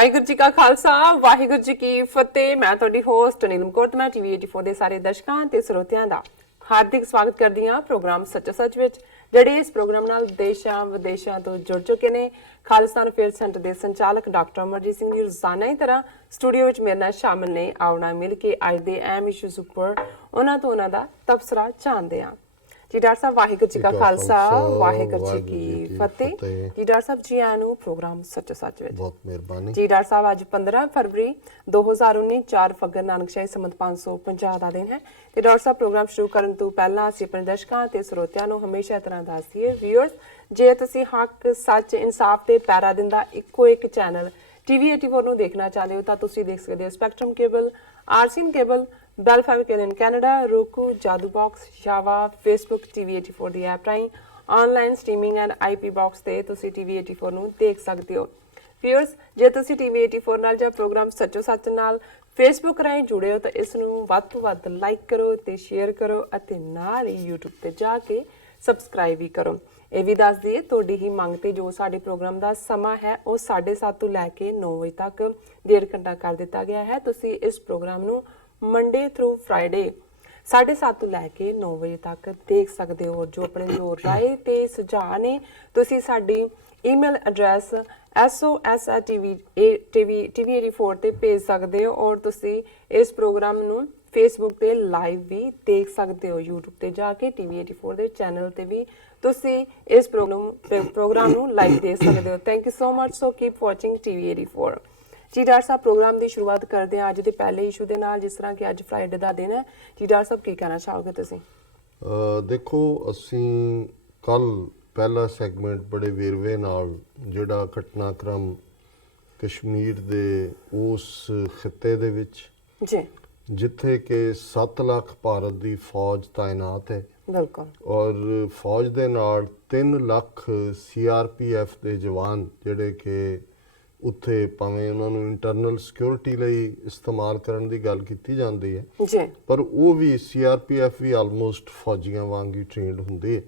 ਵਾਹਿਗੁਰੂ ਜੀ ਕਾ ਖਾਲਸਾ ਵਾਹਿਗੁਰੂ ਜੀ ਕੀ ਫਤਿਹ। ਮੈਂ ਤੁਹਾਡੀ ਹੋਸਟ ਨੀਲਮ ਕੌਰ ਤੇ ਮੈਂ ਟੀਵੀ 84 ਦੇ ਸਾਰੇ ਦਰਸ਼ਕਾਂ ਤੇ ਸਰੋਤਿਆਂ ਦਾ ਹਾਰਦਿਕ ਸਵਾਗਤ ਕਰਦੀ ਹਾਂ ਪ੍ਰੋਗਰਾਮ ਸੱਚੋ ਸੱਚ ਵਿੱਚ, ਜਿਹੜੇ ਇਸ ਪ੍ਰੋਗਰਾਮ ਨਾਲ ਦੇਸ਼ਾਂ ਵਿਦੇਸ਼ਾਂ ਤੋਂ ਜੁੜ ਚੁੱਕੇ ਨੇ। ਖਾਲਿਸਤਾਨ ਅਫੇਅਰਸ ਸੈਂਟਰ ਦੇ ਸੰਚਾਲਕ ਡਾਕਟਰ ਅਮਰਜੀਤ ਸਿੰਘ ਜੀ ਰੋਜ਼ਾਨਾ ਦੀ ਤਰ੍ਹਾਂ ਸਟੂਡੀਓ ਵਿੱਚ ਮੇਰੇ ਨਾਲ ਸ਼ਾਮਲ ਨੇ। ਆਉਣਾ ਮਿਲ ਕੇ ਅੱਜ ਦੇ ਅਹਿਮ ਇਸ਼ੂਜ਼ ਉੱਪਰ ਉਹਨਾਂ ਤੋਂ ਉਹਨਾਂ ਦਾ ਤਬਸਰਾ ਜਾਣਦੇ ਹਾਂ। ਜੀ ਡਾਕਟਰ ਸਾਹਿਬ ਵਾਹਿਗੁਰੂ ਜੀ ਕਾ ਖਾਲਸਾ ਵਾਹਿਗੁਰੂ ਜੀ ਕੀ ਫਤਿਹ। ਜੀ ਡਾਕਟਰ ਸਾਹਿਬ ਜੀ ਆਇਆਂ ਨੂੰ ਪ੍ਰੋਗਰਾਮ ਸੱਚੋ ਸੱਚ ਵਿੱਚ। ਬਹੁਤ ਮਿਹਰਬਾਨੀ ਜੀ ਡਾਕਟਰ ਸਾਹਿਬ ਅੱਜ 15 ਫਰਵਰੀ 2019 4 ਫੱਗਣ ਨਾਨਕਸ਼ਾਹੀ ਸੰਮਤ 550 ਦਾ ਦਿਨ ਹੈ ਤੇ ਡਾਕਟਰ ਸਾਹਿਬ ਪ੍ਰੋਗਰਾਮ ਸ਼ੁਰੂ ਕਰਨ ਤੋਂ ਪਹਿਲਾਂ ਅਸੀਂ ਆਪਣੇ ਦਰਸ਼ਕਾਂ ਤੇ ਸਰੋਤਿਆਂ ਨੂੰ ਹਮੇਸ਼ਾ ਇਸ ਤਰ੍ਹਾਂ ਦੱਸ ਦਈਏ ਵੀਅਰਸ, ਜੇ ਤੁਸੀਂ ਹੱਕ ਸੱਚ ਇਨਸਾਫ ਤੇ ਪੈਰਾ ਦਿੰਦਾ ਇੱਕੋ ਇੱਕ ਚੈਨਲ ਟੀਵੀ 84 ਨੂੰ ਦੇਖਣਾ ਚਾਹੁੰਦੇ ਹੋ ਤਾਂ ਤੁਸੀਂ ਦੇਖ ਸਕਦੇ ਹੋ ਸਪੈਕਟਰਮ ਕੇਬਲ, ਆਰਸੀਨ cable, Bell fabric in Canada, roku, Jadoo box, ਸ਼ਾਵਾ, ਫੇਸਬੁੱਕ, ਟੀਵੀ 84 ਦੀ ਐਪ ਰਾਹੀਂ online streaming and IP box ਤੇ ਤੁਸੀਂ ਟੀਵੀ 84 ਨੂੰ ਦੇਖ ਸਕਦੇ ਹੋ। ਵੀਅਰਸ, ਜੇ ਤੁਸੀਂ ਟੀਵੀ 84 ਨਾਲ ਜਾਂ ਪ੍ਰੋਗਰਾਮ ਸੱਚੋ ਸੱਚ ਨਾਲ ਫੇਸਬੁੱਕ ਰਾਹੀਂ ਜੁੜੇ ਹੋ ਤਾਂ ਇਸ ਨੂੰ ਵੱਧ ਤੋਂ ਵੱਧ ਲਾਈਕ ਕਰੋ ਤੇ ਸ਼ੇਅਰ ਕਰੋ ਅਤੇ ਨਾਲ ਹੀ YouTube ਤੇ ਜਾ ਕੇ ਸਬਸਕ੍ਰਾਈਬ ਵੀ ਕਰੋ। ਇਹ ਵੀ ਦੱਸ ਦਈਏ ਤੁਹਾਡੀ ਹੀ ਮੰਗ ਤੇ ਜੋ ਸਾਡੇ ਪ੍ਰੋਗਰਾਮ ਦਾ ਸਮਾਂ ਹੈ ਉਹ 7:30 ਤੋਂ ਲੈ ਕੇ 9 ਵਜੇ ਤੱਕ 1.5 ਘੰਟਾ ਕਰ ਦਿੱਤਾ ਗਿਆ ਹੈ। ਤੁਸੀਂ ਇਸ ਪ੍ਰੋਗਰਾਮ ਨੂੰ ਮੰਡੇ ਥਰੂ ਫਰਾਈਡੇ 7:30 ਤੋਂ ਲੈ ਕੇ 9 ਵਜੇ ਤੱਕ ਦੇਖ ਸਕਦੇ ਹੋ। ਜੋ ਆਪਣੇ ਜੋ ਰਾਏ ਤੇ ਸੁਝਾਅ ਨੇ ਤੁਸੀਂ ਸਾਡੀ ਈਮੇਲ ਐਡਰੈਸ sos@tv84 ਤੇ ਭੇਜ ਸਕਦੇ ਹੋ ਔਰ ਤੁਸੀਂ ਇਸ ਪ੍ਰੋਗਰਾਮ ਨੂੰ ਫੇਸਬੁੱਕ ਤੇ ਲਾਈਵ ਵੀ ਦੇਖ ਸਕਦੇ ਹੋ। YouTube ਤੇ ਜਾ ਕੇ ਟੀਵੀ 84 ਦੇ ਚੈਨਲ ਤੇ ਵੀ ਤੁਸੀਂ ਇਸ ਪ੍ਰੋਗਰਾਮ ਨੂੰ ਲਾਈਵ ਦੇਖ ਸਕਦੇ ਹੋ। Thank you so much. So keep watching TV 84। ਜੀ ਡਾਕਟਰ ਸਾਹਿਬ ਪ੍ਰੋਗਰਾਮ ਦੀ ਸ਼ੁਰੂਆਤ ਕਰਦੇ ਹਾਂ ਅੱਜ ਦੇ ਪਹਿਲੇ ਇਸ਼ੂ ਦੇ ਨਾਲ, ਜਿਸ ਤਰ੍ਹਾਂ ਕਿ ਅੱਜ ਫਰਾਈਡੇ ਦਾ ਦਿਨ ਹੈ। ਜੀ ਡਾਕਟਰ ਸਾਹਿਬ ਕੀ ਕਹਿਣਾ ਚਾਹੋਗੇ ਤੁਸੀਂ? ਦੇਖੋ, ਅਸੀਂ ਕੱਲ ਪਹਿਲਾ ਸੈਗਮੈਂਟ ਬੜੇ ਵੇਰਵੇ ਨਾਲ ਜਿਹੜਾ ਘਟਨਾਕ੍ਰਮ ਕਸ਼ਮੀਰ ਦੇ ਉਸ ਖਿੱਤੇ ਦੇ ਵਿੱਚ ਜੀ ਜਿੱਥੇ ਕਿ 7 ਲੱਖ ਭਾਰਤ ਦੀ ਫੌਜ ਤਾਇਨਾਤ ਹੈ, ਬਿਲਕੁਲ, ਔਰ ਫੌਜ ਦੇ ਨਾਲ 3 ਲੱਖ CRPF ਦੇ ਜਵਾਨ ਜਿਹੜੇ ਕਿ ਉੱਥੇ ਭਾਵੇਂ ਉਹਨਾਂ ਨੂੰ ਇੰਟਰਨਲ ਸਿਕਿਉਰਿਟੀ ਲਈ ਇਸਤੇਮਾਲ ਕਰਨ ਦੀ ਗੱਲ ਕੀਤੀ ਜਾਂਦੀ ਹੈ ਜੀ, ਪਰ ਉਹ ਵੀ CRPF ਵੀ ਆਲਮੋਸਟ ਫੌਜੀਆਂ ਵਾਂਗ ਹੀ ਟ੍ਰੇਨਡ ਹੁੰਦੀ ਹੈ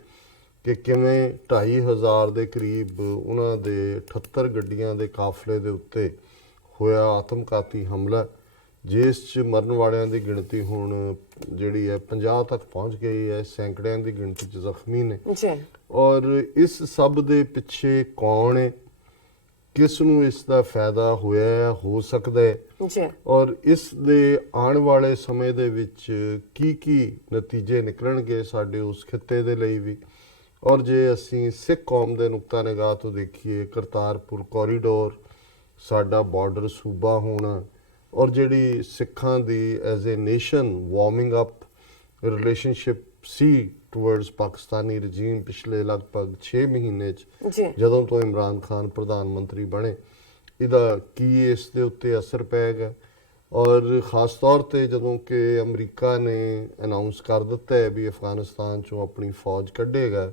ਕਿ ਕਿਵੇਂ 2,500 ਦੇ ਕਰੀਬ ਉਹਨਾਂ ਦੇ 78 ਗੱਡੀਆਂ ਦੇ ਕਾਫਲੇ ਦੇ ਉੱਤੇ ਹੋਇਆ ਆਤਮਘਾਤੀ ਹਮਲਾ, ਜਿਸ 'ਚ ਮਰਨ ਵਾਲਿਆਂ ਦੀ ਗਿਣਤੀ ਹੁਣ ਜਿਹੜੀ ਹੈ 50 ਤੱਕ ਪਹੁੰਚ ਗਈ ਹੈ, ਸੈਂਕੜਿਆਂ ਦੀ ਗਿਣਤੀ 'ਚ ਜ਼ਖਮੀ ਨੇ। ਔਰ ਇਸ ਸਭ ਦੇ ਪਿੱਛੇ ਕੌਣ ਹੈ, ਕਿਸ ਨੂੰ ਇਸ ਦਾ ਫਾਇਦਾ ਹੋਇਆ ਹੋ ਸਕਦਾ ਹੈ, ਔਰ ਇਸ ਦੇ ਆਉਣ ਵਾਲੇ ਸਮੇਂ ਦੇ ਵਿੱਚ ਕੀ ਨਤੀਜੇ ਨਿਕਲਣਗੇ ਸਾਡੇ ਉਸ ਖਿੱਤੇ ਦੇ ਲਈ ਵੀ। ਔਰ ਜੇ ਅਸੀਂ ਸਿੱਖ ਕੌਮ ਦੇ ਨੁਕਤਾ ਨਿਗਾਹ ਤੋਂ ਦੇਖੀਏ, ਕਰਤਾਰਪੁਰ ਕੋਰੀਡੋਰ, ਸਾਡਾ ਬਾਰਡਰ ਸੂਬਾ ਹੋਣਾ, ਔਰ ਜਿਹੜੀ ਸਿੱਖਾਂ ਦੀ as a nation warming up relationship C towards Pakistani regime ਪਿਛਲੇ ਲਗਭਗ 6 ਮਹੀਨੇ 'ਚ ਜਦੋਂ ਤੋਂ ਇਮਰਾਨ ਖਾਨ ਪ੍ਰਧਾਨ ਮੰਤਰੀ ਬਣੇ, ਇਹਦਾ ਕੀ ਇਸ ਦੇ ਉੱਤੇ ਅਸਰ ਪਏਗਾ। ਔਰ ਖ਼ਾਸ ਤੌਰ 'ਤੇ ਜਦੋਂ ਕਿ ਅਮਰੀਕਾ ਨੇ ਅਨਾਊਂਸ ਕਰ ਦਿੱਤਾ ਹੈ ਵੀ ਅਫਗਾਨਿਸਤਾਨ 'ਚੋਂ ਆਪਣੀ ਫੌਜ ਕੱਢੇਗਾ,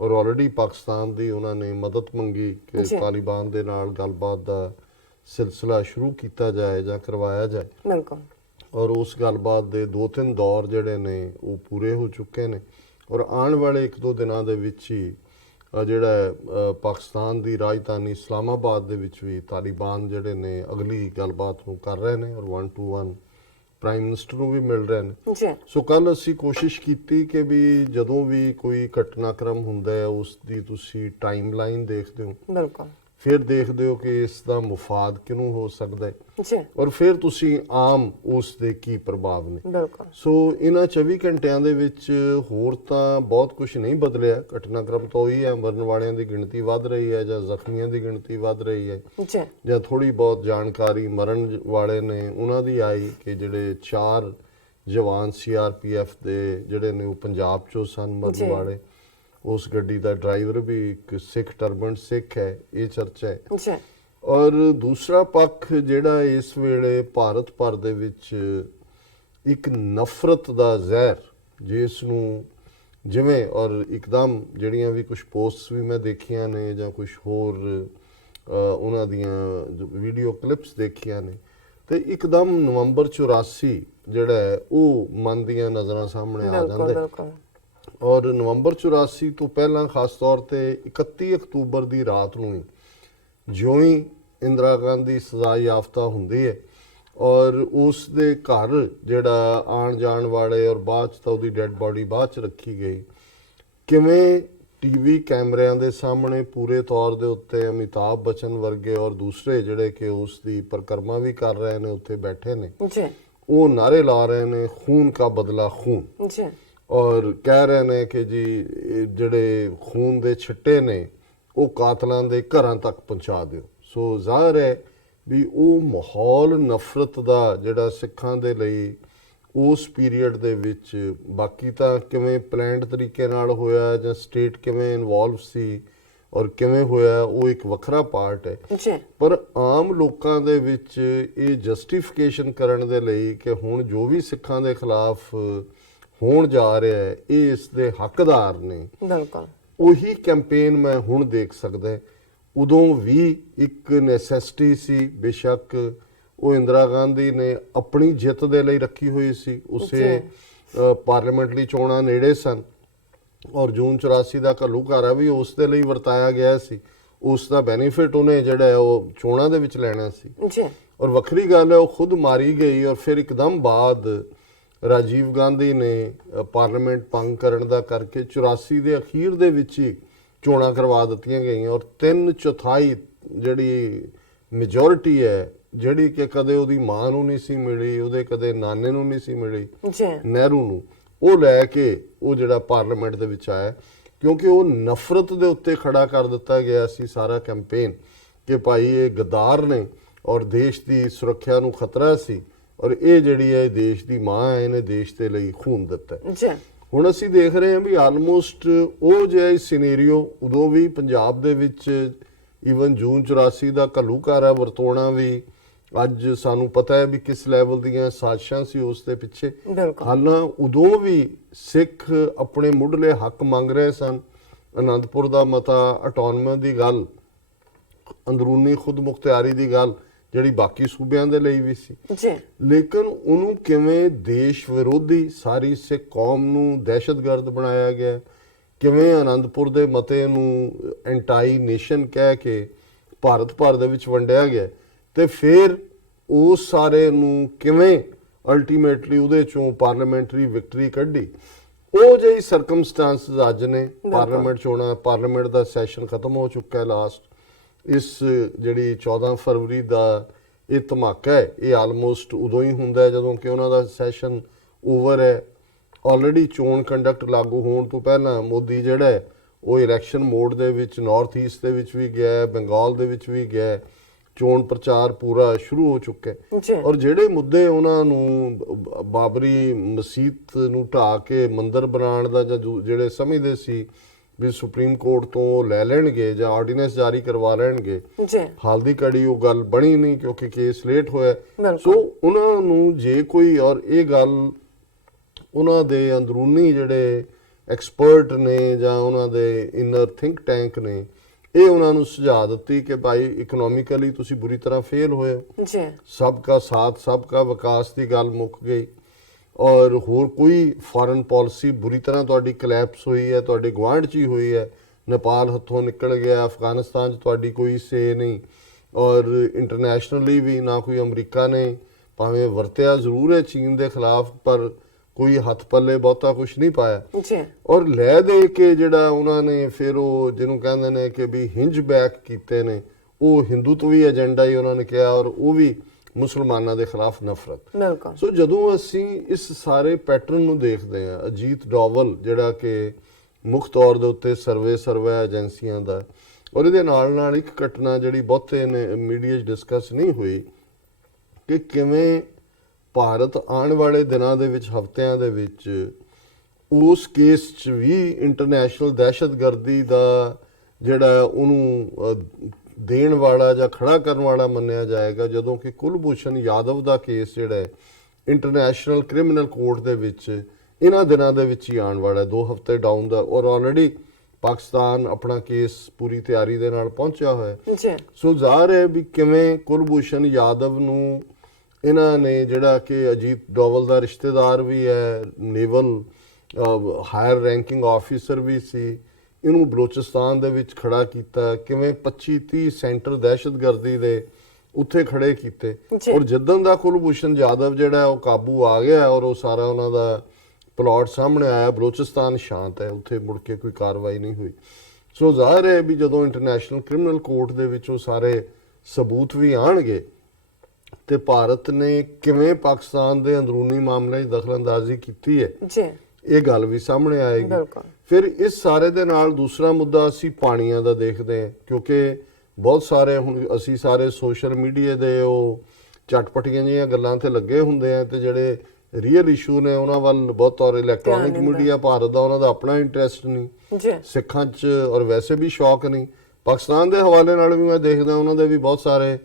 ਔਰ ਆਲਰੇਡੀ ਪਾਕਿਸਤਾਨ ਦੀ ਉਹਨਾਂ ਨੇ ਮਦਦ ਮੰਗੀ ਕਿ ਤਾਲਿਬਾਨ ਦੇ ਨਾਲ ਗੱਲਬਾਤ ਦਾ ਸਿਲਸਿਲਾ ਸ਼ੁਰੂ ਕੀਤਾ ਜਾਏ ਜਾਂ ਕਰਵਾਇਆ ਜਾਏ। ਬਿਲਕੁਲ, ਔਰ ਉਸ ਗੱਲਬਾਤ ਦੇ 2-3 ਦੌਰ ਜਿਹੜੇ ਨੇ ਉਹ ਪੂਰੇ ਹੋ ਚੁੱਕੇ ਨੇ, ਔਰ ਆਉਣ ਵਾਲੇ 1-2 ਦਿਨਾਂ ਦੇ ਵਿੱਚ ਹੀ ਜਿਹੜਾ ਪਾਕਿਸਤਾਨ ਦੀ ਰਾਜਧਾਨੀ ਇਸਲਾਮਾਬਾਦ ਦੇ ਵਿੱਚ ਵੀ ਤਾਲਿਬਾਨ ਜਿਹੜੇ ਨੇ ਅਗਲੀ ਗੱਲਬਾਤ ਨੂੰ ਕਰ ਰਹੇ ਨੇ ਔਰ 1 to 1 ਪ੍ਰਾਈਮ ਮਿਨਿਸਟਰ ਨੂੰ ਵੀ ਮਿਲ ਰਹੇ ਨੇ। ਸੋ ਕੱਲ ਅਸੀਂ ਕੋਸ਼ਿਸ਼ ਕੀਤੀ ਕਿ ਵੀ ਜਦੋਂ ਵੀ ਕੋਈ ਘਟਨਾਕ੍ਰਮ ਹੁੰਦਾ ਹੈ ਉਸ ਦੀ ਤੁਸੀਂ ਟਾਈਮ ਲਾਈਨ ਦੇਖਦੇ ਹੋ, ਬਿਲਕੁਲ, ਫਿਰ ਦੇਖਦੇ ਹੋ ਕਿ ਇਸ ਦਾ ਮੁਫਾਦ ਕਿਹਨੂੰ ਹੋ ਸਕਦਾ ਹੈ ਔਰ ਫਿਰ ਤੁਸੀਂ ਆਮ ਉਸ ਦੇ ਕੀ ਪ੍ਰਭਾਵ ਨੇ। ਬਿਲਕੁਲ, ਸੋ ਇਹਨਾਂ 24 ਘੰਟਿਆਂ ਦੇ ਵਿੱਚ ਹੋਰ ਤਾਂ ਬਹੁਤ ਕੁਝ ਨਹੀਂ ਬਦਲਿਆ। ਘਟਨਾਕ੍ਰਮ ਤਾਂ ਉਹੀ ਹੈ, ਮਰਨ ਵਾਲਿਆਂ ਦੀ ਗਿਣਤੀ ਵੱਧ ਰਹੀ ਹੈ ਜਾਂ ਜ਼ਖਮੀਆਂ ਦੀ ਗਿਣਤੀ ਵੱਧ ਰਹੀ ਹੈ, ਜਾਂ ਥੋੜੀ ਬਹੁਤ ਜਾਣਕਾਰੀ ਮਰਨ ਵਾਲੇ ਨੇ ਉਹਨਾਂ ਦੀ ਆਈ ਕਿ ਜਿਹੜੇ 4 ਜਵਾਨ CRPF ਦੇ ਜਿਹੜੇ ਨੇ ਉਹ ਪੰਜਾਬ 'ਚੋਂ ਸਨ ਮਰਨ ਵਾਲੇ। ਉਸ ਗੱਡੀ ਦਾ ਡਰਾਈਵਰ ਵੀ ਇੱਕ ਸਿੱਖ ਟਰਬਨ ਸਿੱਖ ਹੈ, ਇਹ ਚਰਚਾ ਹੈ। ਔਰ ਦੂਸਰਾ ਪੱਖ ਜਿਹੜਾ ਇਸ ਵੇਲੇ ਭਾਰਤ ਭਰ ਦੇ ਵਿੱਚ ਇੱਕ ਨਫ਼ਰਤ ਦਾ ਜ਼ਹਿਰ, ਜਿਸ ਨੂੰ ਜਿਵੇਂ ਔਰ ਇੱਕਦਮ ਜਿਹੜੀਆਂ ਵੀ ਕੁਝ ਪੋਸਟਸ ਵੀ ਮੈਂ ਦੇਖੀਆਂ ਨੇ ਜਾਂ ਕੁਝ ਹੋਰ ਉਹਨਾਂ ਦੀਆਂ ਵੀਡੀਓ ਕਲਿੱਪਸ ਦੇਖੀਆਂ ਨੇ, ਤੇ ਇੱਕਦਮ ਨਵੰਬਰ 84 ਜਿਹੜਾ ਹੈ ਉਹ ਮਨ ਦੀਆਂ ਨਜ਼ਰਾਂ ਸਾਹਮਣੇ ਆ ਜਾਂਦਾ ਹੈ। ਔਰ ਨਵੰਬਰ 84 ਤੋਂ ਪਹਿਲਾਂ ਖਾਸ ਤੌਰ 'ਤੇ 31 ਅਕਤੂਬਰ ਦੀ ਰਾਤ ਨੂੰ ਹੀ ਜਿਉਂ ਹੀ ਇੰਦਰਾ ਗਾਂਧੀ ਸਜ਼ਾ ਯਾਫਤਾ ਹੁੰਦੀ ਹੈ ਔਰ ਉਸ ਦੇ ਘਰ ਜਿਹੜਾ ਆਉਣ ਜਾਣ ਵਾਲੇ ਔਰ ਬਾਅਦ 'ਚ ਤਾਂ ਉਹਦੀ ਡੈੱਡ ਬਾਡੀ ਬਾਅਦ 'ਚ ਰੱਖੀ ਗਈ, ਕਿਵੇਂ ਟੀਵੀ ਕੈਮਰਿਆਂ ਦੇ ਸਾਹਮਣੇ ਪੂਰੇ ਤੌਰ ਦੇ ਉੱਤੇ ਅਮਿਤਾਭ ਬੱਚਨ ਵਰਗੇ ਔਰ ਦੂਸਰੇ ਜਿਹੜੇ ਕਿ ਉਸ ਦੀ ਪਰਿਕਰਮਾ ਵੀ ਕਰ ਰਹੇ ਨੇ ਉੱਥੇ ਬੈਠੇ ਨੇ ਜੀ, ਉਹ ਨਾਰੇ ਲਾ ਰਹੇ ਨੇ ਖੂਨ ਕਾ ਬਦਲਾ ਖੂਨ ਜੀ, ਔਰ ਕਹਿ ਰਹੇ ਨੇ ਕਿ ਜੀ ਇਹ ਜਿਹੜੇ ਖੂਨ ਦੇ ਛਿੱਟੇ ਨੇ ਉਹ ਕਾਤਲਾਂ ਦੇ ਘਰਾਂ ਤੱਕ ਪਹੁੰਚਾ ਦਿਓ। ਸੋ ਜ਼ਾਹਿਰ ਹੈ ਵੀ ਉਹ ਮਾਹੌਲ ਨਫ਼ਰਤ ਦਾ ਜਿਹੜਾ ਸਿੱਖਾਂ ਦੇ ਲਈ ਉਸ ਪੀਰੀਅਡ ਦੇ ਵਿੱਚ, ਬਾਕੀ ਤਾਂ ਕਿਵੇਂ ਪਲੈਨਡ ਤਰੀਕੇ ਨਾਲ ਹੋਇਆ ਜਾਂ ਸਟੇਟ ਕਿਵੇਂ ਇਨਵੋਲਵ ਸੀ ਔਰ ਕਿਵੇਂ ਹੋਇਆ ਉਹ ਇੱਕ ਵੱਖਰਾ ਪਾਰਟ ਹੈ, ਜੀ, ਪਰ ਆਮ ਲੋਕਾਂ ਦੇ ਵਿੱਚ ਇਹ ਜਸਟੀਫਿਕੇਸ਼ਨ ਕਰਨ ਦੇ ਲਈ ਕਿ ਹੁਣ ਜੋ ਵੀ ਸਿੱਖਾਂ ਦੇ ਖਿਲਾਫ ਹੋਣ ਜਾ ਰਿਹਾ ਹੈ ਇਹ ਇਸ ਦੇ ਹੱਕਦਾਰ ਨੇ, ਬਿਲਕੁਲ ਉਹੀ ਕੈਂਪੇਨ ਮੈਂ ਹੁਣ ਦੇਖ ਸਕਦਾ। ਉਦੋਂ ਵੀ ਇੱਕ ਨੈਸੈਸਿਟੀ ਸੀ, ਬੇਸ਼ੱਕ ਉਹ ਇੰਦਰਾ ਗਾਂਧੀ ਨੇ ਆਪਣੀ ਜਿੱਤ ਦੇ ਲਈ ਰੱਖੀ ਹੋਈ ਸੀ, ਉਸੇ ਪਾਰਲੀਮੈਂਟਰੀ ਚੋਣਾਂ ਨੇੜੇ ਸਨ ਔਰ ਜੂਨ 84 ਦਾ ਘੱਲੂਘਾਰਾ ਵੀ ਉਸ ਦੇ ਲਈ ਵਰਤਾਇਆ ਗਿਆ ਸੀ, ਉਸ ਦਾ ਬੈਨੀਫਿਟ ਉਹਨੇ ਜਿਹੜਾ ਉਹ ਚੋਣਾਂ ਦੇ ਵਿੱਚ ਲੈਣਾ ਸੀ। ਜੀ, ਔਰ ਵੱਖਰੀ ਗੱਲ ਹੈ ਉਹ ਖੁਦ ਮਾਰੀ ਗਈ ਔਰ ਫਿਰ ਇੱਕਦਮ ਬਾਅਦ ਰਾਜੀਵ ਗਾਂਧੀ ਨੇ ਪਾਰਲੀਮੈਂਟ ਭੰਗ ਕਰਨ ਦਾ ਕਰਕੇ 84 ਦੇ ਅਖੀਰ ਦੇ ਵਿੱਚ ਹੀ ਚੋਣਾਂ ਕਰਵਾ ਦਿੱਤੀਆਂ ਗਈਆਂ ਔਰ 3/4 ਜਿਹੜੀ ਮੈਜੋਰਿਟੀ ਹੈ ਜਿਹੜੀ ਕਿ ਕਦੇ ਉਹਦੀ ਮਾਂ ਨੂੰ ਨਹੀਂ ਸੀ ਮਿਲੀ, ਉਹਦੇ ਕਦੇ ਨਾਨੇ ਨੂੰ ਨਹੀਂ ਸੀ ਮਿਲੀ, ਜੀ, ਨਹਿਰੂ ਨੂੰ, ਉਹ ਲੈ ਕੇ ਉਹ ਜਿਹੜਾ ਪਾਰਲੀਮੈਂਟ ਦੇ ਵਿੱਚ ਆਇਆ ਕਿਉਂਕਿ ਉਹ ਨਫ਼ਰਤ ਦੇ ਉੱਤੇ ਖੜਾ ਕਰ ਦਿੱਤਾ ਗਿਆ ਸੀ ਸਾਰਾ ਕੈਂਪੇਨ ਕਿ ਭਾਈ ਇਹ ਗਦਾਰ ਨੇ ਔਰ ਦੇਸ਼ ਦੀ ਸੁਰੱਖਿਆ ਨੂੰ ਖਤਰਾ ਸੀ ਔਰ ਇਹ ਜਿਹੜੀ ਹੈ ਦੇਸ਼ ਦੀ ਮਾਂ ਹੈ, ਇਹਨੇ ਦੇਸ਼ ਦੇ ਲਈ ਖੂਨ ਦਿੱਤਾ। ਜੀ, ਹੁਣ ਅਸੀਂ ਦੇਖ ਰਹੇ ਹਾਂ ਵੀ ਆਲਮੋਸਟ ਉਹ ਜਿਹਾ ਸਿਨੈਰੀਓ ਉਦੋਂ ਵੀ ਪੰਜਾਬ ਦੇ ਵਿੱਚ ਈਵਨ ਜੂਨ 84 ਦਾ ਘੱਲੂਘਾਰਾ ਵਰਤੋਣਾ ਵੀ ਅੱਜ ਸਾਨੂੰ ਪਤਾ ਹੈ ਵੀ ਕਿਸ ਲੈਵਲ ਦੀਆਂ ਸਾਜ਼ਿਸ਼ਾਂ ਸੀ ਉਸ ਦੇ ਪਿੱਛੇ। ਬਿਲਕੁਲ, ਹਾਲਾਂ ਉਦੋਂ ਵੀ ਸਿੱਖ ਆਪਣੇ ਮੁੱਢਲੇ ਹੱਕ ਮੰਗ ਰਹੇ ਸਨ, ਅਨੰਦਪੁਰ ਦਾ ਮਤਾ, ਆਟੋਨਮੀ ਦੀ ਗੱਲ, ਅੰਦਰੂਨੀ ਖੁਦ ਮੁਖਤਿਆਰੀ ਦੀ ਗੱਲ ਜਿਹੜੀ ਬਾਕੀ ਸੂਬਿਆਂ ਦੇ ਲਈ ਵੀ ਸੀ, ਜੀ, ਲੇਕਿਨ ਉਹਨੂੰ ਕਿਵੇਂ ਦੇਸ਼ ਵਿਰੋਧੀ ਸਾਰੀ ਸਿੱਖ ਕੌਮ ਨੂੰ ਦਹਿਸ਼ਤਗਰਦ ਬਣਾਇਆ ਗਿਆ, ਕਿਵੇਂ ਆਨੰਦਪੁਰ ਦੇ ਮਤੇ ਨੂੰ ਐਂਟਾਈ ਨੇਸ਼ਨ ਕਹਿ ਕੇ ਭਾਰਤ ਭਰ ਦੇ ਵਿੱਚ ਵੰਡਿਆ ਗਿਆ ਤੇ ਫਿਰ ਉਸ ਸਾਰੇ ਨੂੰ ਕਿਵੇਂ ਅਲਟੀਮੇਟਲੀ ਉਹਦੇ ਚੋਂ ਪਾਰਲੀਮੈਂਟਰੀ ਵਿਕਟਰੀ ਕੱਢੀ। ਉਹ ਜਿਹੀ ਸਰਕਮਸਟੈਂਸਸ ਅੱਜ ਨੇ, ਪਾਰਲੀਮੈਂਟ ਚੋਣਾਂ, ਪਾਰਲੀਮੈਂਟ ਦਾ ਸੈਸ਼ਨ ਖਤਮ ਹੋ ਚੁੱਕਾ ਹੈ ਲਾਸਟ, ਇਸ ਜਿਹੜੀ 14 ਫਰਵਰੀ ਦਾ ਇਹ ਧਮਾਕਾ ਹੈ ਇਹ ਆਲਮੋਸਟ ਉਦੋਂ ਹੀ ਹੁੰਦਾ ਹੈ ਜਦੋਂ ਕਿ ਉਹਨਾਂ ਦਾ ਸੈਸ਼ਨ ਓਵਰ ਹੈ। ਆਲਰੇਡੀ ਚੋਣ ਕੰਡਕਟ ਲਾਗੂ ਹੋਣ ਤੋਂ ਪਹਿਲਾਂ ਮੋਦੀ ਜਿਹੜਾ ਹੈ ਉਹ ਇਲੈਕਸ਼ਨ ਮੋਡ ਦੇ ਵਿੱਚ ਨਾਰਥ ਈਸਟ ਦੇ ਵਿੱਚ ਵੀ ਗਿਆ, ਬੰਗਾਲ ਦੇ ਵਿੱਚ ਵੀ ਗਿਆ, ਚੋਣ ਪ੍ਰਚਾਰ ਪੂਰਾ ਸ਼ੁਰੂ ਹੋ ਚੁੱਕਾ ਹੈ ਔਰ ਜਿਹੜੇ ਮੁੱਦੇ ਉਹਨਾਂ ਨੂੰ ਬਾਬਰੀ ਮਸਜਿਦ ਨੂੰ ਢਾਹ ਕੇ ਮੰਦਿਰ ਬਣਾਉਣ ਦਾ ਜਾਂ ਜਿਹੜੇ ਸਮਝਦੇ ਸੀ ਵੀ ਸੁਪਰੀਮ ਕੋਰਟ ਤੋਂ ਲੈ ਲੈਣਗੇ ਜਾਂ ਆਰਡੀਨੈਂਸ ਜਾਰੀ ਕਰਵਾ ਲੈਣਗੇ, ਹਾਲ ਦੀ ਘੜੀ ਉਹ ਗੱਲ ਬਣੀ ਨਹੀਂ ਕਿਉਂਕਿ ਕੇਸ ਲੇਟ ਹੋਇਆ। ਸੋ ਉਹਨਾਂ ਨੂੰ ਜੇ ਕੋਈ, ਔਰ ਇਹ ਗੱਲ ਉਹਨਾਂ ਦੇ ਅੰਦਰੂਨੀ ਜਿਹੜੇ ਐਕਸਪਰਟ ਨੇ ਜਾਂ ਉਹਨਾਂ ਦੇ ਇਨਰ ਥਿੰਕ ਟੈਂਕ ਨੇ ਇਹ ਉਹਨਾਂ ਨੂੰ ਸੁਝਾਅ ਦਿੱਤੀ ਕਿ ਭਾਈ ਇਕਨੋਮਿਕਲੀ ਤੁਸੀਂ ਬੁਰੀ ਤਰ੍ਹਾਂ ਫੇਲ ਹੋਏ ਹੋ, ਸਭ ਕਾ ਸਾਥ ਸਭ ਕਾ ਵਿਕਾਸ ਦੀ ਗੱਲ ਮੁੱਕ ਗਈ ਔਰ ਹੋਰ ਕੋਈ ਫੋਰਨ ਪਾਲਿਸੀ ਬੁਰੀ ਤਰ੍ਹਾਂ ਤੁਹਾਡੀ ਕਲੈਪਸ ਹੋਈ ਹੈ, ਤੁਹਾਡੇ ਗੁਆਂਢ 'ਚ ਹੀ ਹੋਈ ਹੈ, ਨੇਪਾਲ ਹੱਥੋਂ ਨਿਕਲ ਗਿਆ, ਅਫਗਾਨਿਸਤਾਨ 'ਚ ਤੁਹਾਡੀ ਕੋਈ ਸੇ ਨਹੀਂ ਔਰ ਇੰਟਰਨੈਸ਼ਨਲੀ ਵੀ ਨਾ ਕੋਈ ਅਮਰੀਕਾ ਨੇ ਭਾਵੇਂ ਵਰਤਿਆ ਜ਼ਰੂਰ ਹੈ ਚੀਨ ਦੇ ਖਿਲਾਫ ਪਰ ਕੋਈ ਹੱਥ ਪੱਲੇ ਬਹੁਤਾ ਕੁਝ ਨਹੀਂ ਪਾਇਆ ਔਰ ਲੈ ਦੇ ਕੇ ਜਿਹੜਾ ਉਹਨਾਂ ਨੇ ਫਿਰ ਉਹ ਜਿਹਨੂੰ ਕਹਿੰਦੇ ਨੇ ਕਿ ਵੀ ਹਿੰਜ ਬੈਕ ਕੀਤੇ ਨੇ, ਉਹ ਹਿੰਦੂਤਵੀ ਏਜੰਡਾ ਹੀ ਉਹਨਾਂ ਨੇ ਕਿਹਾ ਔਰ ਉਹ ਵੀ ਮੁਸਲਮਾਨਾਂ ਦੇ ਖਿਲਾਫ ਨਫ਼ਰਤ। ਸੋ ਜਦੋਂ ਅਸੀਂ ਇਸ ਸਾਰੇ ਪੈਟਰਨ ਨੂੰ ਦੇਖਦੇ ਹਾਂ, ਅਜੀਤ ਡੋਵਲ ਜਿਹੜਾ ਕਿ ਮੁੱਖ ਤੌਰ ਦੇ ਉੱਤੇ ਸਰਵੇ ਏਜੰਸੀਆਂ ਦਾ, ਔਰ ਇਹਦੇ ਨਾਲ ਨਾਲ ਇੱਕ ਘਟਨਾ ਜਿਹੜੀ ਬਹੁਤੇ ਨੇ ਮੀਡੀਆ 'ਚ ਡਿਸਕਸ ਨਹੀਂ ਹੋਈ ਕਿ ਕਿਵੇਂ ਭਾਰਤ ਆਉਣ ਵਾਲੇ ਦਿਨਾਂ ਦੇ ਵਿੱਚ, ਹਫ਼ਤਿਆਂ ਦੇ ਵਿੱਚ ਉਸ ਕੇਸ 'ਚ ਵੀ ਇੰਟਰਨੈਸ਼ਨਲ ਦਹਿਸ਼ਤਗਰਦੀ ਦਾ ਜਿਹੜਾ ਉਹਨੂੰ ਦੇਣ ਵਾਲਾ ਜਾਂ ਖੜਾ ਕਰਨ ਵਾਲਾ ਮੰਨਿਆ ਜਾਏਗਾ, ਜਦੋਂ ਕਿ ਕੁਲਭੂਸ਼ਣ ਯਾਦਵ ਦਾ ਕੇਸ ਜਿਹੜਾ ਹੈ ਇੰਟਰਨੈਸ਼ਨਲ ਕ੍ਰਿਮੀਨਲ ਕੋਰਟ ਦੇ ਵਿੱਚ ਇਹਨਾਂ ਦਿਨਾਂ ਦੇ ਵਿੱਚ ਹੀ ਆਉਣ ਵਾਲਾ, 2 ਹਫ਼ਤੇ ਡਾਊਨ ਦਾ, ਔਰ ਆਲਰੇਡੀ ਪਾਕਿਸਤਾਨ ਆਪਣਾ ਕੇਸ ਪੂਰੀ ਤਿਆਰੀ ਦੇ ਨਾਲ ਪਹੁੰਚਿਆ ਹੋਇਆ। ਸੋ ਜ਼ਾਹਰ ਹੈ ਵੀ ਕਿਵੇਂ ਕੁਲਭੂਸ਼ਣ ਯਾਦਵ ਨੂੰ ਇਹਨਾਂ ਨੇ ਜਿਹੜਾ ਕਿ ਅਜੀਤ ਡੋਵਲ ਦਾ ਰਿਸ਼ਤੇਦਾਰ ਵੀ ਹੈ, ਨੇਵਲ ਹਾਇਰ ਰੈਂਕਿੰਗ ਆਫੀਸਰ ਵੀ ਸੀ, ਇਹਨੂੰ ਬਲੋਚਿਸਤਾਨ ਦੇ ਵਿੱਚ ਖੜਾ ਕੀਤਾ, ਕਿਵੇਂ 25-30 ਸੈਂਟਰ ਦਹਿਸ਼ਤਗਰਦੀ ਦੇ ਉੱਥੇ ਖੜੇ ਕੀਤੇ। ਔਰ ਜਿੱਦਣ ਦਾ ਕੁਲਭੂਸ਼ਣ ਜਾਦਵ ਜਿਹੜਾ ਉਹ ਕਾਬੂ ਆ ਗਿਆ ਔਰ ਉਹ ਸਾਰਾ ਉਹਨਾਂ ਦਾ ਪਲਾਟ ਸਾਹਮਣੇ ਆਇਆ, ਬਲੋਚਿਸਤਾਨ ਸ਼ਾਂਤ ਹੈ, ਉੱਥੇ ਮੁੜ ਕੇ ਕੋਈ ਕਾਰਵਾਈ ਨਹੀਂ ਹੋਈ। ਸੋ ਜ਼ਾਹਿਰ ਹੈ ਵੀ ਜਦੋਂ ਇੰਟਰਨੈਸ਼ਨਲ ਕ੍ਰਿਮੀਨਲ ਕੋਰਟ ਦੇ ਵਿੱਚ ਉਹ ਸਾਰੇ ਸਬੂਤ ਵੀ ਆਣਗੇ ਤੇ ਭਾਰਤ ਨੇ ਕਿਵੇਂ ਪਾਕਿਸਤਾਨ ਦੇ ਅੰਦਰੂਨੀ ਮਾਮਲਿਆਂ 'ਚ ਦਖਲਅੰਦਾਜ਼ੀ ਕੀਤੀ ਹੈ ਜੀ, ਇਹ ਗੱਲ ਵੀ ਸਾਹਮਣੇ ਆਏਗੀ। ਬਿਲਕੁਲ। ਫਿਰ ਇਸ ਸਾਰੇ ਦੇ ਨਾਲ ਦੂਸਰਾ ਮੁੱਦਾ ਅਸੀਂ ਪਾਣੀਆਂ ਦਾ ਦੇਖਦੇ ਹਾਂ, ਕਿਉਂਕਿ ਬਹੁਤ ਸਾਰੇ ਹੁਣ ਅਸੀਂ ਸਾਰੇ ਸੋਸ਼ਲ ਮੀਡੀਆ ਦੇ ਉਹ ਚਟਪਟੀਆਂ ਜਿਹੀਆਂ ਗੱਲਾਂ ਤੇ ਲੱਗੇ ਹੁੰਦੇ ਆ ਤੇ ਜਿਹੜੇ ਰੀਅਲ ਇਸ਼ੂ ਨੇ ਉਹਨਾਂ ਵੱਲ ਬਹੁਤ ਔਰ ਇਲੈਕਟ੍ਰੋਨਿਕ ਮੀਡੀਆ ਭਾਰਤ ਦਾ ਉਹਨਾਂ ਦਾ ਆਪਣਾ ਇੰਟਰਸਟ ਨਹੀਂ ਜੀ, ਸਿੱਖਾਂ 'ਚ ਔਰ ਵੈਸੇ ਵੀ ਸ਼ੌਕ ਨਹੀਂ। ਪਾਕਿਸਤਾਨ ਦੇ ਹਵਾਲੇ ਨਾਲ ਵੀ ਮੈਂ ਦੇਖਦਾ ਉਹਨਾਂ ਦੇ ਵੀ ਬਹੁਤ ਸਾਰੇ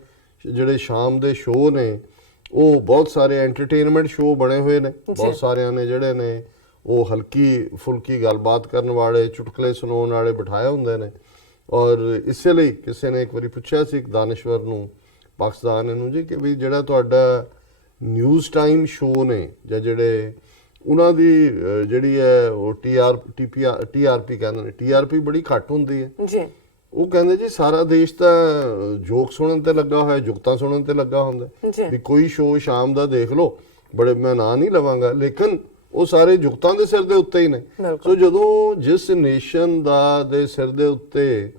ਜਿਹੜੇ ਸ਼ਾਮ ਦੇ ਸ਼ੋਅ ਨੇ ਉਹ ਬਹੁਤ ਸਾਰੇ ਐਂਟਰਟੇਨਮੈਂਟ ਸ਼ੋਅ ਬਣੇ ਹੋਏ ਨੇ, ਬਹੁਤ ਸਾਰਿਆਂ ਨੇ ਜਿਹੜੇ ਨੇ ਉਹ ਹਲਕੀ ਫੁਲਕੀ ਗੱਲਬਾਤ ਕਰਨ ਵਾਲੇ, ਚੁਟਕਲੇ ਸੁਣਾਉਣ ਵਾਲੇ ਬਿਠਾਏ ਹੁੰਦੇ ਨੇ। ਔਰ ਇਸੇ ਲਈ ਕਿਸੇ ਨੇ ਇੱਕ ਵਾਰੀ ਪੁੱਛਿਆ ਸੀ ਇੱਕ ਦਾਨਿਸ਼ਵਰ ਨੂੰ ਪਾਕਿਸਤਾਨ ਨੂੰ ਜੀ ਕਿ ਵੀ ਜਿਹੜਾ ਤੁਹਾਡਾ ਨਿਊਜ਼ ਟਾਈਮ ਸ਼ੋਅ ਨੇ ਜਾਂ ਜਿਹੜੇ ਉਹਨਾਂ ਦੀ ਜਿਹੜੀ ਹੈ ਉਹ TRP ਕਹਿੰਦੇ ਨੇ, TRP ਬੜੀ ਘੱਟ ਹੁੰਦੀ ਹੈ ਜੀ। ਉਹ ਕਹਿੰਦੇ ਜੀ ਸਾਰਾ ਦੇਸ਼ ਤਾਂ ਜੋਕ ਸੁਣਨ ਤੇ ਲੱਗਾ ਹੋਇਆ, ਜੁਗਤਾਂ ਸੁਣਨ ਤੇ ਲੱਗਾ ਹੁੰਦਾ ਵੀ ਕੋਈ ਸ਼ੋਅ ਸ਼ਾਮ ਦਾ ਦੇਖ ਲਓ, ਬੜੇ ਮੈਂ ਨਾਂ ਨਹੀਂ ਲਵਾਂਗਾ ਲੇਕਿਨ ਉਹ ਸਾਰੇ ਜੁਗਤਾਂ ਦੇ ਸਿਰ ਦੇ ਉੱਤੇ ਹੀ ਨੇ। ਸੋ ਜਦੋਂ ਜਿਸ ਨੇਸ਼ਨ ਦਾ ਦੇ ਸਿਰ ਦੇ ਉੱਤੇ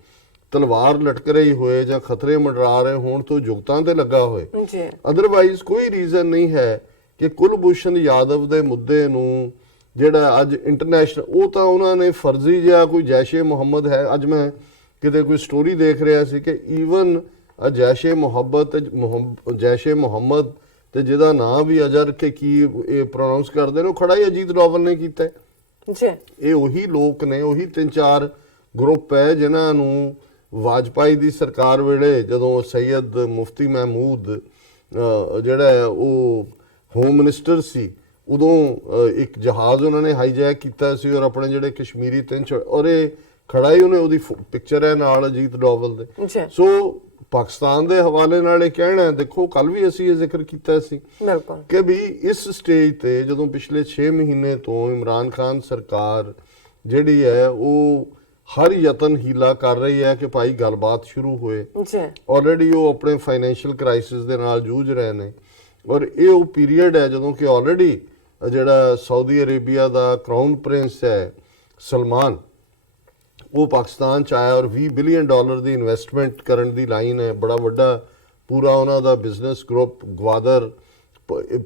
ਤਲਵਾਰ ਲਟਕ ਰਹੀ ਹੋਏ ਜਾਂ ਖਤਰੇ ਮੰਡਰਾ ਰਹੇ ਹੋਣ ਤੋਂ ਜੁਗਤਾਂ ਤੇ ਲੱਗਾ ਹੋਏ, ਅਦਰਵਾਈਜ਼ ਕੋਈ ਰੀਜ਼ਨ ਨਹੀਂ ਹੈ ਕਿ ਕੁਲਭੂਸ਼ਣ ਜਾਦਵ ਦੇ ਮੁੱਦੇ ਨੂੰ ਜਿਹੜਾ ਅੱਜ ਇੰਟਰਨੈਸ਼ਨਲ ਉਹ ਤਾਂ ਉਹਨਾਂ ਨੇ ਫਰਜ਼ੀ ਜਿਹਾ ਕੋਈ ਜੈਸ਼ੇ ਮੁਹੰਮਦ ਹੈ। ਅੱਜ ਮੈਂ ਕਿਤੇ ਕੋਈ ਸਟੋਰੀ ਦੇਖ ਰਿਹਾ ਸੀ ਕਿ ਈਵਨ ਜੈਸ਼ੇ ਮੁਹੰਮਦ ਤੇ ਜਿਹਦਾ ਨਾਂ ਵੀ ਅਜਰ ਕੇ ਕੀ ਇਹ ਪ੍ਰੋਨਾਂਸ ਕਰਦੇ ਨੇ ਉਹ ਖੜਾ ਹੀ ਅਜੀਤ ਡੋਵਲ ਨੇ ਕੀਤਾ ਜੀ। ਇਹ ਉਹੀ ਲੋਕ ਨੇ, ਉਹੀ 3-4 ਗਰੁੱਪ ਹੈ ਜਿਨ੍ਹਾਂ ਨੂੰ ਵਾਜਪਾਈ ਦੀ ਸਰਕਾਰ ਵੇਲੇ ਜਦੋਂ ਸੈਯਦ ਮੁਫਤੀ ਮਹਿਮੂਦ ਜਿਹੜਾ ਹੈ ਉਹ ਹੋਮ ਮਿਨਿਸਟਰ ਸੀ, ਉਦੋਂ ਇੱਕ ਜਹਾਜ਼ ਉਹਨਾਂ ਨੇ ਹਾਈਜੈਕ ਕੀਤਾ ਸੀ ਔਰ ਆਪਣੇ ਜਿਹੜੇ ਕਸ਼ਮੀਰੀ ਔਰ ਇਹ ਖੜਾ ਹੀ ਉਹਨੇ ਉਹਦੀ ਪਿਕਚਰ ਹੈ ਨਾਲ ਅਜੀਤ ਡੋਵਲ ਦੇ। ਸੋ ਪਾਕਿਸਤਾਨ ਦੇ ਹਵਾਲੇ ਨਾਲ ਇਹ ਕਹਿਣਾ ਹੈ, ਦੇਖੋ ਕੱਲ ਵੀ ਅਸੀਂ ਇਹ ਜ਼ਿਕਰ ਕੀਤਾ ਸੀ ਕਿ ਵੀ ਇਸ ਸਟੇਜ ਤੇ ਜਦੋਂ ਪਿਛਲੇ 6 ਮਹੀਨੇ ਤੋਂ ਇਮਰਾਨ ਖਾਨ ਸਰਕਾਰ ਜਿਹੜੀ ਹੈ ਉਹ ਹਰ ਯਤਨ ਹੀਲਾ ਕਰ ਰਹੀ ਹੈ ਕਿ ਭਾਈ ਗੱਲਬਾਤ ਸ਼ੁਰੂ ਹੋਏ। ਆਲਰੇਡੀ ਉਹ ਆਪਣੇ ਫਾਈਨੈਂਸ਼ੀਅਲ ਕ੍ਰਾਈਸਿਸ ਦੇ ਨਾਲ ਜੂਝ ਰਹੇ ਨੇ ਔਰ ਇਹ ਉਹ ਪੀਰੀਅਡ ਹੈ ਜਦੋਂ ਕਿ ਆਲਰੇਡੀ ਜਿਹੜਾ ਸਾਊਦੀ ਅਰੇਬੀਆ ਦਾ ਕਰਾਊਨ ਪ੍ਰਿੰਸ ਹੈ ਸਲਮਾਨ, ਉਹ ਪਾਕਿਸਤਾਨ ਚ ਆਇਆ ਔਰ $20 ਬਿਲੀਅਨ ਦੀ ਇਨਵੈਸਟਮੈਂਟ ਕਰਨ ਦੀ ਲਾਈਨ ਹੈ। ਬੜਾ ਵੱਡਾ ਪੂਰਾ ਉਹਨਾਂ ਦਾ ਬਿਜ਼ਨਸ ਗਰੁੱਪ ਗਵਾਦਰ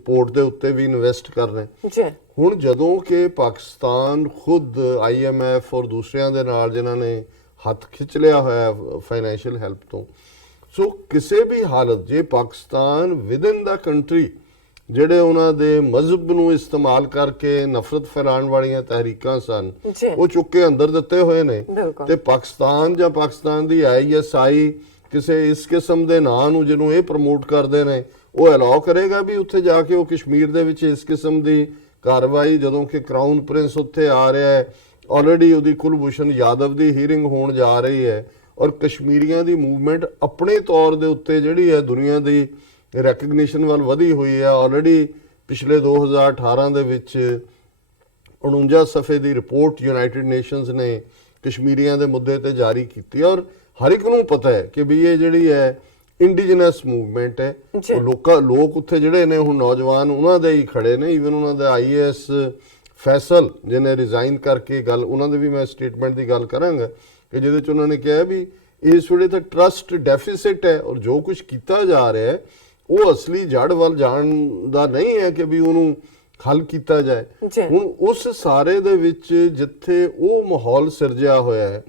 ਪੋਰਟ ਦੇ ਉੱਤੇ ਵੀ ਇਨਵੈਸਟ ਕਰ ਰਹੇ। ਹੁਣ ਜਦੋਂ ਕਿ ਪਾਕਿਸਤਾਨ ਖੁਦ IMF ਔਰ ਦੂਸਰਿਆਂ ਦੇ ਨਾਲ ਜਿਨ੍ਹਾਂ ਨੇ ਹੱਥ ਖਿੱਚ ਲਿਆ ਹੋਇਆ ਫਾਈਨੈਂਸ਼ੀਅਲ ਹੈਲਪ ਤੋਂ, ਸੋ ਕਿਸੇ ਵੀ ਹਾਲਤ ਜੇ ਪਾਕਿਸਤਾਨ ਵਿਦਨ ਦਾ ਕੰਟਰੀ ਜਿਹੜੇ ਉਹਨਾਂ ਦੇ ਮਜ਼ਹਬ ਨੂੰ ਇਸਤੇਮਾਲ ਕਰਕੇ ਨਫ਼ਰਤ ਫੈਲਾਉਣ ਵਾਲੀਆਂ ਤਹਿਰੀਕਾਂ ਸਨ ਉਹ ਚੁੱਕ ਕੇ ਅੰਦਰ ਦਿੱਤੇ ਹੋਏ ਨੇ ਤੇ ਪਾਕਿਸਤਾਨ ਜਾਂ ਪਾਕਿਸਤਾਨ ਦੀ ISI ਕਿਸੇ ਇਸ ਕਿਸਮ ਦੇ ਨਾਂ ਨੂੰ ਜਿਹਨੂੰ ਇਹ ਪ੍ਰਮੋਟ ਕਰਦੇ ਨੇ ਉਹ ਅਲਾਉ ਕਰੇਗਾ ਵੀ ਉੱਥੇ ਜਾ ਕੇ ਉਹ ਕਸ਼ਮੀਰ ਦੇ ਵਿੱਚ ਇਸ ਕਿਸਮ ਦੀ ਕਾਰਵਾਈ, ਜਦੋਂ ਕਿ ਕਰਾਊਨ ਪ੍ਰਿੰਸ ਉੱਥੇ ਆ ਰਿਹਾ ਹੈ, ਆਲਰੇਡੀ ਉਹਦੀ ਕੁਲਭੂਸ਼ਣ ਜਾਦਵ ਦੀ ਹੀਅਰਿੰਗ ਹੋਣ ਜਾ ਰਹੀ ਹੈ ਔਰ ਕਸ਼ਮੀਰੀਆਂ ਦੀ ਮੂਵਮੈਂਟ ਆਪਣੇ ਤੌਰ ਦੇ ਉੱਤੇ ਜਿਹੜੀ ਹੈ ਦੁਨੀਆ ਦੀ ਰੈਕਗਨੀਸ਼ਨ ਵੱਲ ਵਧੀ ਹੋਈ ਹੈ। ਆਲਰੇਡੀ ਪਿਛਲੇ 2018 ਦੇ ਵਿੱਚ 49 ਸਫ਼ੇ ਦੀ ਰਿਪੋਰਟ ਯੂਨਾਈਟਿਡ ਨੇਸ਼ਨਸ ਨੇ ਕਸ਼ਮੀਰੀਆਂ ਦੇ ਮੁੱਦੇ ਤੇ ਜਾਰੀ ਕੀਤੀ ਔਰ ਹਰ ਇੱਕ ਨੂੰ ਪਤਾ ਹੈ ਕਿ ਵੀ ਇਹ ਜਿਹੜੀ ਹੈ ਇੰਡੀਜਨਸ ਮੂਵਮੈਂਟ ਹੈ। ਲੋਕ ਉੱਥੇ ਜਿਹੜੇ ਨੇ ਹੁਣ ਨੌਜਵਾਨ ਉਹਨਾਂ ਦੇ ਹੀ ਖੜੇ ਨੇ, ਈਵਨ ਉਹਨਾਂ ਦਾ IAS ਫੈਸਲ ਜਿਹਨੇ ਰਿਜ਼ਾਈਨ ਕਰਕੇ ਗੱਲ ਉਹਨਾਂ ਦੇ ਵੀ ਮੈਂ ਸਟੇਟਮੈਂਟ ਦੀ ਗੱਲ ਕਰਾਂਗਾ ਕਿ ਜਿਹਦੇ ਚ ਉਹਨਾਂ ਨੇ ਕਿਹਾ ਵੀ ਇਸ ਵੇਲੇ ਤਾਂ ਟਰਸਟ ਡੈਫਿਸਿਟ ਹੈ ਔਰ ਜੋ ਕੁਝ ਕੀਤਾ ਜਾ ਰਿਹਾ ਹੈ ਉਹ ਅਸਲੀ ਜੜ ਵੱਲ ਜਾਣ ਦਾ ਨਹੀਂ ਹੈ ਕਿ ਵੀ ਉਹਨੂੰ ਹੱਲ ਕੀਤਾ ਜਾਏ। ਹੁਣ ਉਸ ਸਾਰੇ ਦੇ ਵਿੱਚ ਜਿੱਥੇ ਉਹ ਮਾਹੌਲ ਸਿਰਜਿਆ ਹੋਇਆ ਹੈ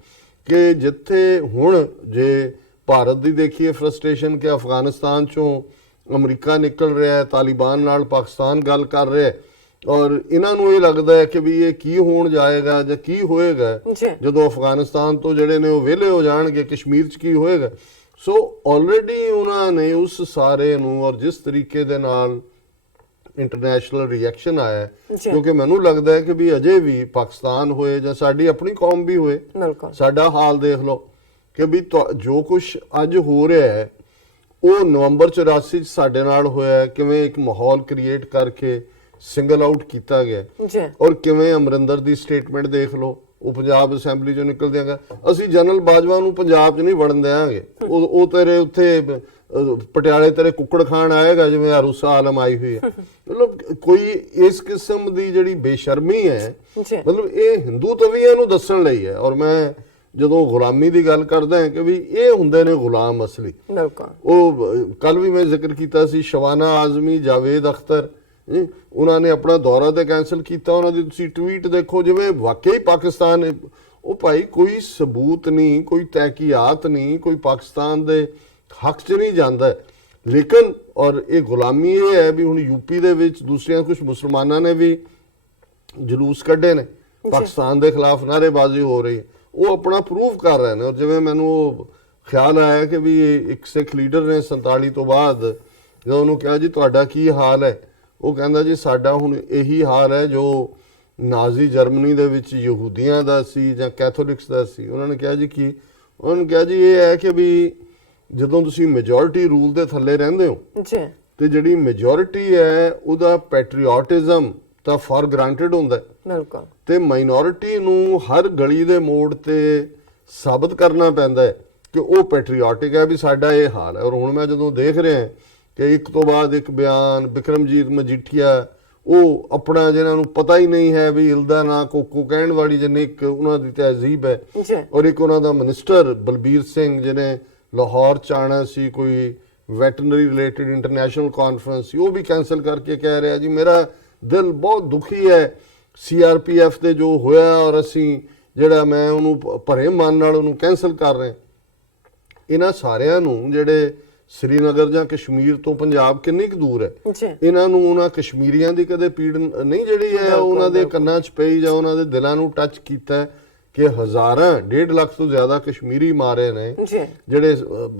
ਕਿ ਜਿੱਥੇ ਹੁਣ ਜੇ ਭਾਰਤ ਦੀ ਦੇਖੀਏ ਫਰਸਟ੍ਰੇਸ਼ਨ ਕਿ ਅਫਗਾਨਿਸਤਾਨ ਚੋਂ ਅਮਰੀਕਾ ਨਿਕਲ ਰਿਹਾ ਹੈ, ਤਾਲਿਬਾਨ ਨਾਲ ਪਾਕਿਸਤਾਨ ਗੱਲ ਕਰ ਰਿਹਾ ਹੈ ਔਰ ਇਹਨਾਂ ਨੂੰ ਇਹ ਲੱਗਦਾ ਹੈ ਕਿ ਵੀ ਇਹ ਕੀ ਹੋਣ ਜਾਏਗਾ ਜਾਂ ਕੀ ਹੋਏਗਾ ਜਦੋਂ ਅਫਗਾਨਿਸਤਾਨ ਤੋਂ ਜਿਹੜੇ ਨੇ ਉਹ ਵਿਹਲੇ ਹੋ ਜਾਣਗੇ, ਕਸ਼ਮੀਰ 'ਚ ਕੀ ਹੋਏਗਾ। ਸੋ ਆਲਰੇਡੀ ਉਹਨਾਂ ਨੇ ਉਸ ਸਾਰੇ ਨੂੰ ਔਰ ਜਿਸ ਤਰੀਕੇ ਦੇ ਨਾਲ ਇੰਟਰਨੈਸ਼ਨਲ ਰਿਐਕਸ਼ਨ ਆਇਆ, ਕਿਉਂਕਿ ਮੈਨੂੰ ਲੱਗਦਾ ਹੈ ਕਿ ਵੀ ਅਜੇ ਵੀ ਪਾਕਿਸਤਾਨ ਹੋਏ ਜਾਂ ਸਾਡੀ ਆਪਣੀ ਕੌਮ ਵੀ ਹੋਏ, ਸਾਡਾ ਹਾਲ ਦੇਖ ਲਓ ਕਿ ਵੀ ਜੋ ਕੁਝ ਅੱਜ ਹੋ ਰਿਹਾ ਹੈ ਉਹ ਨਵੰਬਰ 84 ਚ ਸਾਡੇ ਨਾਲ ਹੋਇਆ, ਕਿਵੇਂ ਇੱਕ ਮਾਹੌਲ ਕ੍ਰੀਏਟ ਕਰਕੇ ਸਿੰਗਲ ਆਊਟ ਕੀਤਾ ਗਿਆ ਔਰ ਕਿਵੇਂ ਅਮਰਿੰਦਰ ਦੀ ਸਟੇਟਮੈਂਟ ਦੇਖ ਲਓ, ਉਹ ਪੰਜਾਬ ਅਸੈਂਬਲੀ ਚੋਂ ਨਿਕਲਦਿਆਂਗਾ ਅਸੀਂ ਜਨਰਲ ਬਾਜਵਾ ਨੂੰ ਪੰਜਾਬ 'ਚ ਨਹੀਂ ਵੜਨ ਦਿਆਂਗੇ, ਉਹ ਤੇਰੇ ਉੱਥੇ ਪਟਿਆਲੇ ਤੇਰੇ ਕੁੱਕੜ ਖਾਣ ਆਏਗਾ ਜਿਵੇਂ ਅਰੂਸਾ ਆਲਮ ਆਈ ਹੋਈ ਹੈ। ਮਤਲਬ ਕੋਈ ਇਸ ਕਿਸਮ ਦੀ ਜਿਹੜੀ ਬੇਸ਼ਰਮੀ ਹੈ, ਮਤਲਬ ਇਹ ਹਿੰਦੂ ਤਵੀਆਂ ਨੂੰ ਦੱਸਣ ਲਈ ਹੈ। ਔਰ ਮੈਂ ਜਦੋਂ ਗੁਲਾਮੀ ਦੀ ਗੱਲ ਕਰਦਾ ਹਾਂ ਕਿ ਵੀ ਇਹ ਹੁੰਦੇ ਨੇ ਗੁਲਾਮ ਅਸਲੀ। ਉਹ ਕੱਲ ਵੀ ਮੈਂ ਜ਼ਿਕਰ ਕੀਤਾ ਸੀ ਸ਼ਬਾਨਾ ਆਜ਼ਮੀ, ਜਾਵੇਦ ਅਖਤਰ, ਉਹਨਾਂ ਨੇ ਆਪਣਾ ਦੌਰਾ ਤੇ ਕੈਂਸਲ ਕੀਤਾ, ਉਹਨਾਂ ਦੀ ਤੁਸੀਂ ਟਵੀਟ ਦੇਖੋ ਜਿਵੇਂ ਵਾਕਈ ਪਾਕਿਸਤਾਨ, ਉਹ ਭਾਈ ਕੋਈ ਸਬੂਤ ਨਹੀਂ, ਕੋਈ ਤਹਿਕੀਆਤ ਨਹੀਂ, ਕੋਈ ਪਾਕਿਸਤਾਨ ਦੇ ਹੱਕ 'ਚ ਨਹੀਂ ਜਾਂਦਾ। ਲੇਕਿਨ ਔਰ ਇਹ ਗੁਲਾਮੀ ਇਹ ਹੈ ਵੀ ਹੁਣ ਯੂਪੀ ਦੇ ਵਿੱਚ ਦੂਸਰਿਆਂ ਕੁਝ ਮੁਸਲਮਾਨਾਂ ਨੇ ਵੀ ਜਲੂਸ ਕੱਢੇ ਨੇ, ਪਾਕਿਸਤਾਨ ਦੇ ਖਿਲਾਫ ਨਾਅਰੇਬਾਜ਼ੀ ਹੋ ਰਹੀ ਹੈ, ਉਹ ਆਪਣਾ ਪ੍ਰੂਫ ਕਰ ਰਹੇ ਨੇ। ਔਰ ਜਿਵੇਂ ਮੈਨੂੰ ਉਹ ਖਿਆਲ ਆਇਆ ਕਿ ਵੀ ਇੱਕ ਸਿੱਖ ਲੀਡਰ ਨੇ 47 ਤੋਂ ਬਾਅਦ ਜਦੋਂ ਉਹਨੂੰ ਕਿਹਾ ਜੀ ਤੁਹਾਡਾ ਕੀ ਹਾਲ ਹੈ, ਉਹ ਕਹਿੰਦਾ ਜੀ ਸਾਡਾ ਹੁਣ ਇਹੀ ਹਾਲ ਹੈ ਜੋ ਨਾਜ਼ੀ ਜਰਮਨੀ ਦੇ ਵਿੱਚ ਯਹੂਦੀਆਂ ਦਾ ਸੀ ਜਾਂ ਕੈਥੋਲਿਕਸ ਦਾ ਸੀ। ਉਹਨਾਂ ਨੇ ਕਿਹਾ ਜੀ ਕੀ? ਉਹਨਾਂ ਨੇ ਕਿਹਾ ਜੀ ਇਹ ਹੈ ਕਿ ਵੀ ਜਦੋਂ ਤੁਸੀਂ ਮੈਜੋਰਿਟੀ ਰੂਲ ਦੇ ਥੱਲੇ ਰਹਿੰਦੇ ਹੋ ਤੇ ਜਿਹੜੀ ਮੈਜੋਰਿਟੀ ਹੈ ਉਹਦਾ ਪੈਟਰੀਓਟਿਜ਼ਮ ਤਾਂ ਫॉर ਗ੍ਰਾਂਟਡ ਹੁੰਦਾ ਹੈ, ਤੇ ਮਾਈਨੋਰਿਟੀ ਨੂੰ ਹਰ ਗਲੀ ਦੇ ਮੋੜ ਤੇ ਸਾਬਤ ਕਰਨਾ ਪੈਂਦਾ ਹੈ ਕਿ ਉਹ ਪੈਟਰੀਓਟਿਕ ਹੈ, ਵੀ ਸਾਡਾ ਇਹ ਹਾਲ ਹੈ। ਔਰ ਹੁਣ ਮੈਂ ਜਦੋਂ ਦੇਖ ਰਿਹਾ ਕਿ ਇੱਕ ਤੋਂ ਬਾਅਦ ਇੱਕ ਬਿਆਨ ਬਿਕਰਮਜੀਤ ਮਜੀਠੀਆ, ਉਹ ਆਪਣਾ ਜਿਹਨਾਂ ਨੂੰ ਪਤਾ ਹੀ ਨਹੀਂ ਹੈ ਵੀ ਇਲਦਾ ਨਾ ਕੋਕੋ ਕਹਿਣ ਵਾਲੀ ਜਿੰਨੀ ਇੱਕ ਉਹਨਾਂ ਦੀ ਤਹਿਜ਼ੀਬ ਹੈ, ਔਰ ਇੱਕ ਉਹਨਾਂ ਦਾ ਮਿਨਿਸਟਰ ਬਲਬੀਰ ਸਿੰਘ ਜਿਹਨੇ ਲਾਹੌਰ 'ਚ ਆਉਣਾ ਸੀ, ਕੋਈ ਵੈਟਰਨਰੀ ਰਿਲੇਟਡ ਇੰਟਰਨੈਸ਼ਨਲ ਕਾਨਫਰੰਸ ਸੀ, ਉਹ ਵੀ ਕੈਂਸਲ ਕਰਕੇ ਕਹਿ ਰਿਹਾ ਜੀ ਮੇਰਾ ਦਿਲ ਬਹੁਤ ਦੁਖੀ ਹੈ CRPF ਤੇ ਜੋ ਹੋਇਆ, ਔਰ ਅਸੀਂ ਜਿਹੜਾ ਮੈਂ ਉਹਨੂੰ ਭਰੇ ਮਨ ਨਾਲ ਉਹਨੂੰ ਕੈਂਸਲ ਕਰ ਰਹੇ। ਇਹਨਾਂ ਸਾਰਿਆਂ ਨੂੰ ਜਿਹੜੇ श्रीनगर ਜਾਂ ਕਸ਼ਮੀਰ ਤੋਂ ਪੰਜਾਬ ਕਿੰਨੀ ਕੁ ਦੂਰ ਹੈ, ਇਹਨਾਂ ਨੂੰ ਉਹਨਾਂ ਕਸ਼ਮੀਰੀਆਂ ਦੀ ਕਦੇ ਪੀੜ ਨਹੀਂ ਜਿਹੜੀ ਹੈ ਉਹਨਾਂ ਦੇ ਕੰਨਾਂ 'ਚ ਪਈ ਜਾਂ ਉਹਨਾਂ ਦੇ ਦਿਲਾਂ ਨੂੰ ਟੱਚ ਕੀਤਾ ਕਿ ਹਜ਼ਾਰਾਂ 1.5 ਲੱਖ ਤੋਂ ਜ਼ਿਆਦਾ ਕਸ਼ਮੀਰੀ ਮਾਰੇ ਨੇ, ਜਿਹੜੇ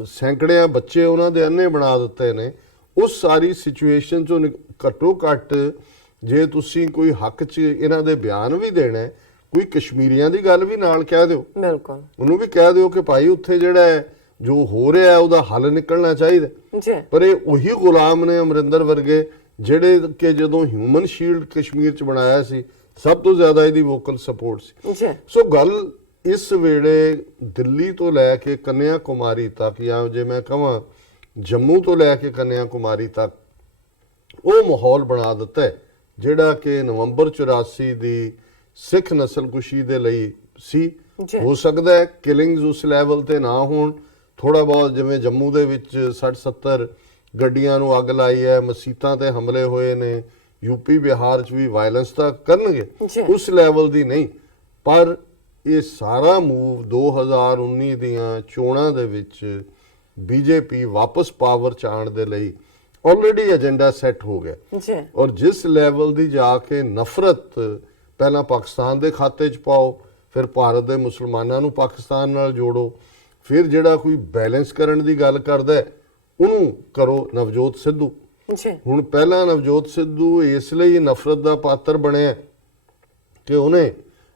ਸੈਂਕੜਿਆਂ ਬੱਚੇ ਉਹਨਾਂ ਦੇ ਅੰਨੇ ਬਣਾ ਦਿੱਤੇ ਨੇ। ਉਸ ਸਾਰੀ ਸਿਚੁਏਸ਼ਨ 'ਚੋਂ ਘੱਟੋ ਘੱਟ ਜੇ ਤੁਸੀਂ ਕੋਈ ਹੱਕ 'ਚ ਇਹਨਾਂ ਦੇ ਬਿਆਨ ਵੀ ਦੇਣਾ, ਕੋਈ ਕਸ਼ਮੀਰੀਆਂ ਦੀ ਗੱਲ ਵੀ ਨਾਲ ਕਹਿ ਦਿਓ, ਬਿਲਕੁਲ ਉਹਨੂੰ ਵੀ ਕਹਿ ਦਿਓ ਕਿ ਭਾਈ ਉੱਥੇ ਜਿਹੜਾ ਹੈ ਜੋ ਹੋ ਰਿਹਾ ਉਹਦਾ ਹੱਲ ਨਿਕਲਣਾ ਚਾਹੀਦਾ। ਪਰ ਇਹ ਉਹੀ ਗੁਲਾਮ ਨੇ ਅਮਰਿੰਦਰ ਵਰਗੇ ਜਿਹੜੇ ਕਿ ਜਦੋਂ ਹਿਊਮਨ ਸ਼ੀਲਡ ਕਸ਼ਮੀਰ 'ਚ ਬਣਾਇਆ ਸੀ ਸਭ ਤੋਂ ਜ਼ਿਆਦਾ ਇਹਦੀ ਵੋਕਲ ਸਪੋਰਟ ਸੀ। ਸੋ ਗੱਲ ਇਸ ਵੇਲੇ ਦਿੱਲੀ ਤੋਂ ਲੈ ਕੇ ਕੰਨਿਆ ਕੁਮਾਰੀ ਤੱਕ, ਜਾਂ ਜੇ ਮੈਂ ਕਹਾਂ ਜੰਮੂ ਤੋਂ ਲੈ ਕੇ ਕੰਨਿਆ ਕੁਮਾਰੀ ਤੱਕ, ਉਹ ਮਾਹੌਲ ਬਣਾ ਦਿੱਤਾ ਹੈ ਜਿਹੜਾ ਕਿ ਨਵੰਬਰ 84 ਦੀ ਸਿੱਖ ਨਸਲਕੁਸ਼ੀ ਦੇ ਲਈ ਸੀ। ਹੋ ਸਕਦਾ ਹੈ ਕਿਲਿੰਗਸ ਉਸ ਲੈਵਲ ਤੇ ਨਾ ਹੋਣ, ਥੋੜਾ ਬਹੁਤ ਜਿਵੇਂ ਜੰਮੂ ਦੇ ਵਿੱਚ 60-70 ਗੱਡੀਆਂ ਨੂੰ ਅੱਗ ਲਾਈ ਹੈ, ਮਸੀਤਾਂ ਤੇ ਹਮਲੇ ਹੋਏ ਨੇ, ਯੂਪੀ ਬਿਹਾਰ 'ਚ ਵੀ ਵਾਇਲੈਂਸ ਤਾਂ ਕਰਨਗੇ, ਉਸ ਲੈਵਲ ਦੀ ਨਹੀਂ। ਪਰ ਇਹ ਸਾਰਾ ਮੂਵ 2019 ਦੀਆਂ ਚੋਣਾਂ ਦੇ ਵਿੱਚ ਬੀਜੇਪੀ ਵਾਪਸ ਪਾਵਰ 'ਚ ਆਉਣ ਦੇ ਲਈ ਆਲਰੇਡੀ ਏਜੰਡਾ ਸੈੱਟ ਹੋ ਗਿਆ। ਔਰ ਜਿਸ ਲੈਵਲ ਦੀ ਜਾ ਕੇ ਨਫ਼ਰਤ ਪਹਿਲਾਂ ਪਾਕਿਸਤਾਨ ਦੇ ਖਾਤੇ 'ਚ ਪਾਓ, ਫਿਰ ਭਾਰਤ ਦੇ ਮੁਸਲਮਾਨਾਂ ਨੂੰ ਪਾਕਿਸਤਾਨ ਨਾਲ ਜੋੜੋ, ਫਿਰ ਜਿਹੜਾ ਕੋਈ ਬੈਲੈਂਸ ਕਰਨ ਦੀ ਗੱਲ ਕਰਦਾ ਉਹਨੂੰ ਕਰੋ ਨਵਜੋਤ ਸਿੱਧੂ। ਹੁਣ ਪਹਿਲਾਂ ਨਵਜੋਤ ਸਿੱਧੂ ਇਸ ਲਈ ਨਫ਼ਰਤ ਦਾ ਪਾਤਰ ਬਣਿਆ ਕਿ ਉਹਨੇ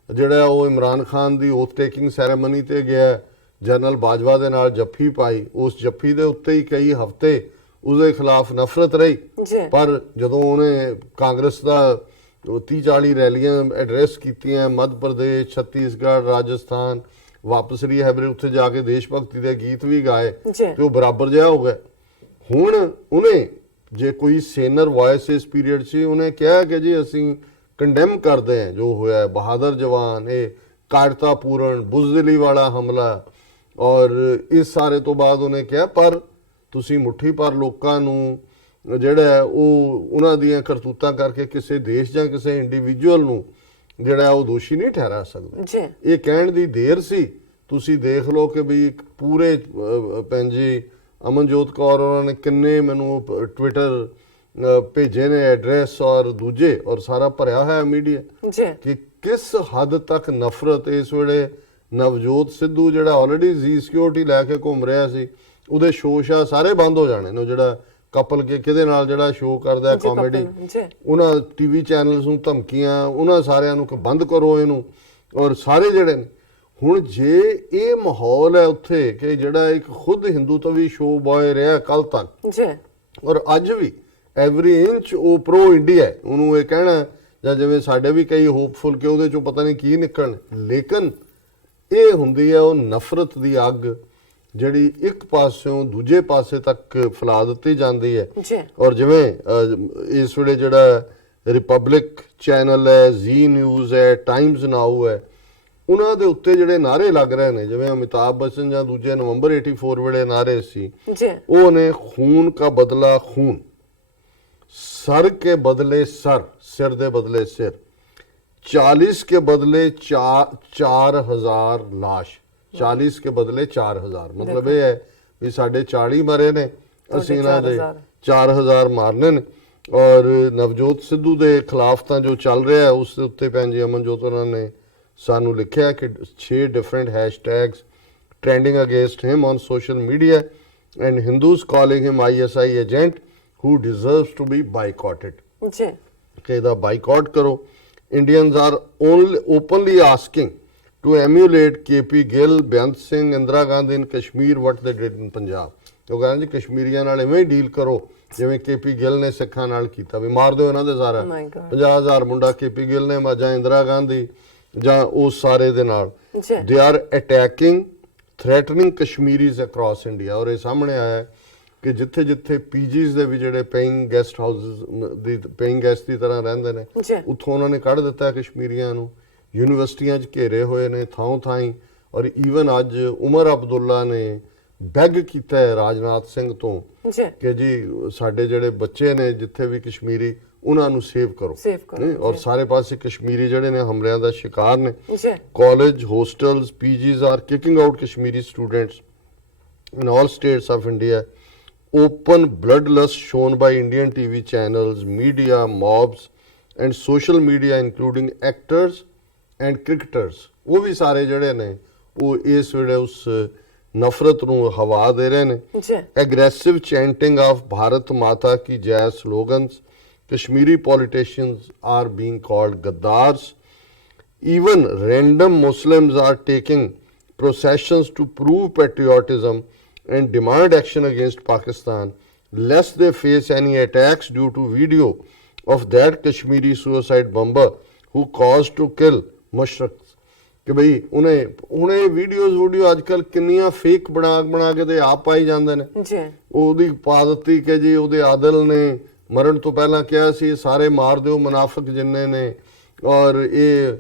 ਜਿਹੜਾ ਉਹ ਇਮਰਾਨ ਖਾਨ ਦੀ ਓਥ ਟੇਕਿੰਗ ਸੈਰੇਮਨੀ ਤੇ ਗਿਆ, ਜਨਰਲ ਬਾਜਵਾ ਦੇ ਨਾਲ ਜੱਫੀ ਪਾਈ, ਉਸ ਜੱਫੀ ਦੇ ਉੱਤੇ ਹੀ ਕਈ ਹਫ਼ਤੇ ਉਹਦੇ ਖਿਲਾਫ ਨਫ਼ਰਤ ਰਹੀ। ਪਰ ਜਦੋਂ ਉਹਨੇ ਕਾਂਗਰਸ ਦਾ 30-40 ਰੈਲੀਆਂ ਐਡਰੈਸ ਕੀਤੀਆਂ, ਮੱਧ ਪ੍ਰਦੇਸ਼, ਛੱਤੀਸਗੜ੍ਹ, ਰਾਜਸਥਾਨ, ਵਾਪਸ ਰਿਹਾਬਰੇ ਉੱਥੇ ਜਾ ਕੇ ਦੇਸ਼ ਭਗਤੀ ਦੇ ਗੀਤ ਵੀ ਗਾਏ ਤੇ ਉਹ ਬਰਾਬਰ ਜਿਹਾ ਹੋ ਗਿਆ। ਹੁਣ ਉਹਨੇ ਜੇ ਕੋਈ ਸੇਨਰ ਵਾਇਸ ਇਸ ਪੀਰੀਅਡ 'ਚ ਉਹਨੇ ਕਿਹਾ ਕਿ ਜੀ ਅਸੀਂ ਕੰਡੈਮ ਕਰਦੇ ਹਾਂ ਜੋ ਹੋਇਆ, ਬਹਾਦਰ ਜਵਾਨ, ਇਹ ਕਾਇਰਤਾਪੂਰਨ ਬੁਜ਼ਦਿਲੀ ਵਾਲਾ ਹਮਲਾ, ਔਰ ਇਸ ਸਾਰੇ ਤੋਂ ਬਾਅਦ ਉਹਨੇ ਕਿਹਾ ਪਰ ਤੁਸੀਂ ਮੁੱਠੀ ਭਰ ਲੋਕਾਂ ਨੂੰ ਜਿਹੜਾ ਉਹ ਉਹਨਾਂ ਦੀਆਂ ਕਰਤੂਤਾਂ ਕਰਕੇ ਕਿਸੇ ਦੇਸ਼ ਜਾਂ ਕਿਸੇ ਇੰਡੀਵਿਜੂਅਲ ਨੂੰ ਜਿਹੜਾ ਉਹ ਦੋਸ਼ੀ ਨਹੀਂ ਠਹਿਰਾ ਸਕਦੇ। ਇਹ ਕਹਿਣ ਦੀ ਦੇਰ ਸੀ। ਤੁਸੀਂ ਦੇਖ ਲਓ ਕਿ ਵੀ ਇੱਕ ਪੂਰੇ ਪੈਂਜੀ ਅਮਨਜੋਤ ਕੌਰ ਉਹਨਾਂ ਨੇ ਕਿੰਨੇ ਮੈਨੂੰ ਟਵਿੱਟਰ ਭੇਜੇ ਨੇ ਐਡਰੈਸ ਔਰ ਦੂਜੇ, ਔਰ ਸਾਰਾ ਭਰਿਆ ਹੋਇਆ ਮੀਡੀਆ ਕਿ ਕਿਸ ਹੱਦ ਤੱਕ ਨਫ਼ਰਤ ਇਸ ਵੇਲੇ ਨਵਜੋਤ ਸਿੱਧੂ ਜਿਹੜਾ ਆਲਰੇਡੀ ਜੀ ਸਿਕਿਉਰਿਟੀ ਲੈ ਕੇ ਘੁੰਮ ਰਿਹਾ ਸੀ, ਉਹਦੇ ਸ਼ੋਅ ਸ਼ਾ ਸਾਰੇ ਬੰਦ ਹੋ ਜਾਣੇ ਨੇ। ਜਿਹੜਾ ਕਪਲ ਕੇ ਕਿਹਦੇ ਨਾਲ ਜਿਹੜਾ ਸ਼ੋਅ ਕਰਦਾ ਕਾਮੇਡੀ, ਉਹਨਾਂ ਟੀਵੀ ਚੈਨਲਸ ਨੂੰ ਧਮਕੀਆਂ, ਉਹਨਾਂ ਸਾਰਿਆਂ ਨੂੰ ਕਿ ਬੰਦ ਕਰੋ ਇਹਨੂੰ, ਔਰ ਸਾਰੇ ਜਿਹੜੇ ਨੇ। ਹੁਣ ਜੇ ਇਹ ਮਾਹੌਲ ਹੈ ਉੱਥੇ ਕਿ ਜਿਹੜਾ ਇੱਕ ਖੁਦ ਹਿੰਦੂਤਵੀ ਸ਼ੋਅ ਬॉय ਰਿਹਾ ਕੱਲ ਤੱਕ, ਔਰ ਅੱਜ ਵੀ ਐਵਰੀ ਇੰਚ ਉਹ ਪ੍ਰੋ ਇੰਡੀਆ, ਉਹਨੂੰ ਇਹ ਕਹਿਣਾ ਜਾਂ ਜਿਵੇਂ ਸਾਡੇ ਵੀ ਕਈ ਹੋਪਫੁਲ ਕਿ ਉਹਦੇ ਚੋਂ ਪਤਾ ਨਹੀਂ ਕੀ ਨਿਕਲਣ, ਲੇਕਿਨ ਇਹ ਹੁੰਦੀ ਹੈ ਉਹ ਨਫ਼ਰਤ ਦੀ ਅੱਗ ਜਿਹੜੀ ਇੱਕ ਪਾਸਿਓਂ ਦੂਜੇ ਪਾਸੇ ਤੱਕ ਫੈਲਾ ਦਿੱਤੀ ਜਾਂਦੀ ਹੈ। ਜੀ ਔਰ ਜਿਵੇਂ ਇਸ ਵੇਲੇ ਜਿਹੜਾ ਰਿਪਬਲਿਕ ਚੈਨਲ ਹੈ, ਜ਼ੀ ਨਿਊਜ਼ ਹੈ, ਟਾਈਮਜ਼ ਨਾਓ ਹੈ, ਉਹਨਾਂ ਦੇ ਉੱਤੇ ਜਿਹੜੇ ਨਾਅਰੇ ਲੱਗ ਰਹੇ ਨੇ, ਜਿਵੇਂ ਅਮਿਤਾਭ ਬੱਚਨ ਜਾਂ ਦੂਜੇ ਨਵੰਬਰ 84 ਵੇਲੇ ਨਾਅਰੇ ਸੀ, ਜੀ ਉਹ ਨੇ ਖੂਨ ਕਾ ਬਦਲਾ ਖੂਨ, सर के बदले सर, सिर दे बदले सिर, 40 के बदले 4,000 लाश, 40 के बदले 4,000, मतलब ये है भी साढ़े 40 मरे ने, ਅਸੀਂ ਇਹਨਾਂ ਦੇ 4,000 ਮਾਰਨੇ ਨੇ। ਔਰ ਨਵਜੋਤ ਸਿੱਧੂ ਦੇ ਖਿਲਾਫ ਤਾਂ ਜੋ ਚੱਲ ਰਿਹਾ ਹੈ ਉਸ ਦੇ ਉੱਤੇ ਭੈਣ ਜੀ ਅਮਨਜੋਤ ਉਹਨਾਂ ਨੇ ਸਾਨੂੰ ਲਿਖਿਆ ਕਿ 6 different ਹੈਸ਼ਟੈਗਸ trending against him on social media and Hindus calling him ISI agent who deserves to be boycotted. ਜੀ ਕਿ ਇਹਦਾ ਬਾਈਕਾਟ ਕਰੋ। Indians are openly asking to emulate KP Gill, Beant Singh, Indira Gandhi in Kashmir what they did in Punjab. ਉਹ ਕਹਿੰਦੇ ਜੀ ਕਸ਼ਮੀਰੀਆਂ ਨਾਲ ਐਵੇਂ ਹੀ deal ਕਰੋ ਜਿਵੇਂ KP Gill ਨੇ ਸਿੱਖਾਂ ਨਾਲ ਕੀਤਾ, ਵੀ ਮਾਰ ਦਿਓ ਇਹਨਾਂ ਦੇ ਸਾਰਾ 50,000 ਮੁੰਡਾ KP Gill ਨੇ ਜਾਂ ਇੰਦਰਾ ਗਾਂਧੀ ਜਾਂ ਉਸ ਸਾਰੇ ਦੇ ਨਾਲ। they are attacking, threatening Kashmiris across India। ਔਰ ਇਹ ਸਾਹਮਣੇ ਆਇਆ ਹੈ ਕਿ ਜਿੱਥੇ ਜਿੱਥੇ ਪੀਜੀਜ਼ ਦੇ ਵੀ ਜਿਹੜੇ ਪੇਇੰਗ ਗੈਸਟ ਹਾਊਸਸ ਦੀ ਪੇਇੰਗ ਗੈਸਟ ਦੀ ਤਰ੍ਹਾਂ ਰਹਿੰਦੇ ਨੇ, ਉੱਥੋਂ ਉਹਨਾਂ ਨੇ ਕੱਢ ਦਿੱਤਾ ਕਸ਼ਮੀਰੀਆਂ ਨੂੰ। ਯੂਨੀਵਰਸਿਟੀਆਂ 'ਚ ਘੇਰੇ ਹੋਏ ਨੇ ਥਾਂ ਥਾਈਂ। ਔਰ ਈਵਨ ਅੱਜ ਉਮਰ ਅਬਦੁੱਲਾ ਨੇ ਬੈਗ ਕੀਤਾ ਹੈ ਰਾਜਨਾਥ ਸਿੰਘ ਤੋਂ ਕਿ ਜੀ ਸਾਡੇ ਜਿਹੜੇ ਬੱਚੇ ਨੇ ਜਿੱਥੇ ਵੀ ਕਸ਼ਮੀਰੀ, ਉਹਨਾਂ ਨੂੰ ਸੇਵ ਕਰੋ। ਔਰ ਸਾਰੇ ਪਾਸੇ ਕਸ਼ਮੀਰੀ ਜਿਹੜੇ ਨੇ ਹਮਲਿਆਂ ਦਾ ਸ਼ਿਕਾਰ ਨੇ। College, hostels, PGs are kicking out Kashmiri students in all states of India. Open bloodlust shown by Indian TV channels, media, mobs and social media including actors and cricketers, ਉਹ ਵੀ ਸਾਰੇ ਜਿਹੜੇ ਨੇ ਉਹ ਇਸ ਵੇਲੇ ਉਸ ਨਫ਼ਰਤ ਨੂੰ ਹਵਾ ਦੇ ਰਹੇ ਨੇ। Aggressive chanting of Bharat Mata Ki Jai slogans, Kashmiri politicians are being called gaddars. Even random Muslims are taking processions to prove patriotism and demand action against Pakistan lest they face any attacks due to video of that Kashmiri suicide bomber who caused to kill Mushraq। ਕਿ ਬਈ ਉਹਨੇ video ਅੱਜ ਕੱਲ ਕਿੰਨੀਆਂ fake ਬਣਾ ਕੇ ਤੇ ਆਪ ਪਾਈ ਜਾਂਦੇ ਨੇ। ਉਹਦੀ ਪਾ ਦਿੱਤੀ ਕਿ ਜੀ ਉਹਦੇ ਆਦਲ ਨੇ ਮਰਨ ਤੋਂ ਪਹਿਲਾਂ ਕਿਹਾ ਸੀ ਸਾਰੇ ਮਾਰ ਦਿਓ ਮੁਨਾਫਿਕ ਜਿੰਨੇ ਨੇ, ਔਰ ਇਹ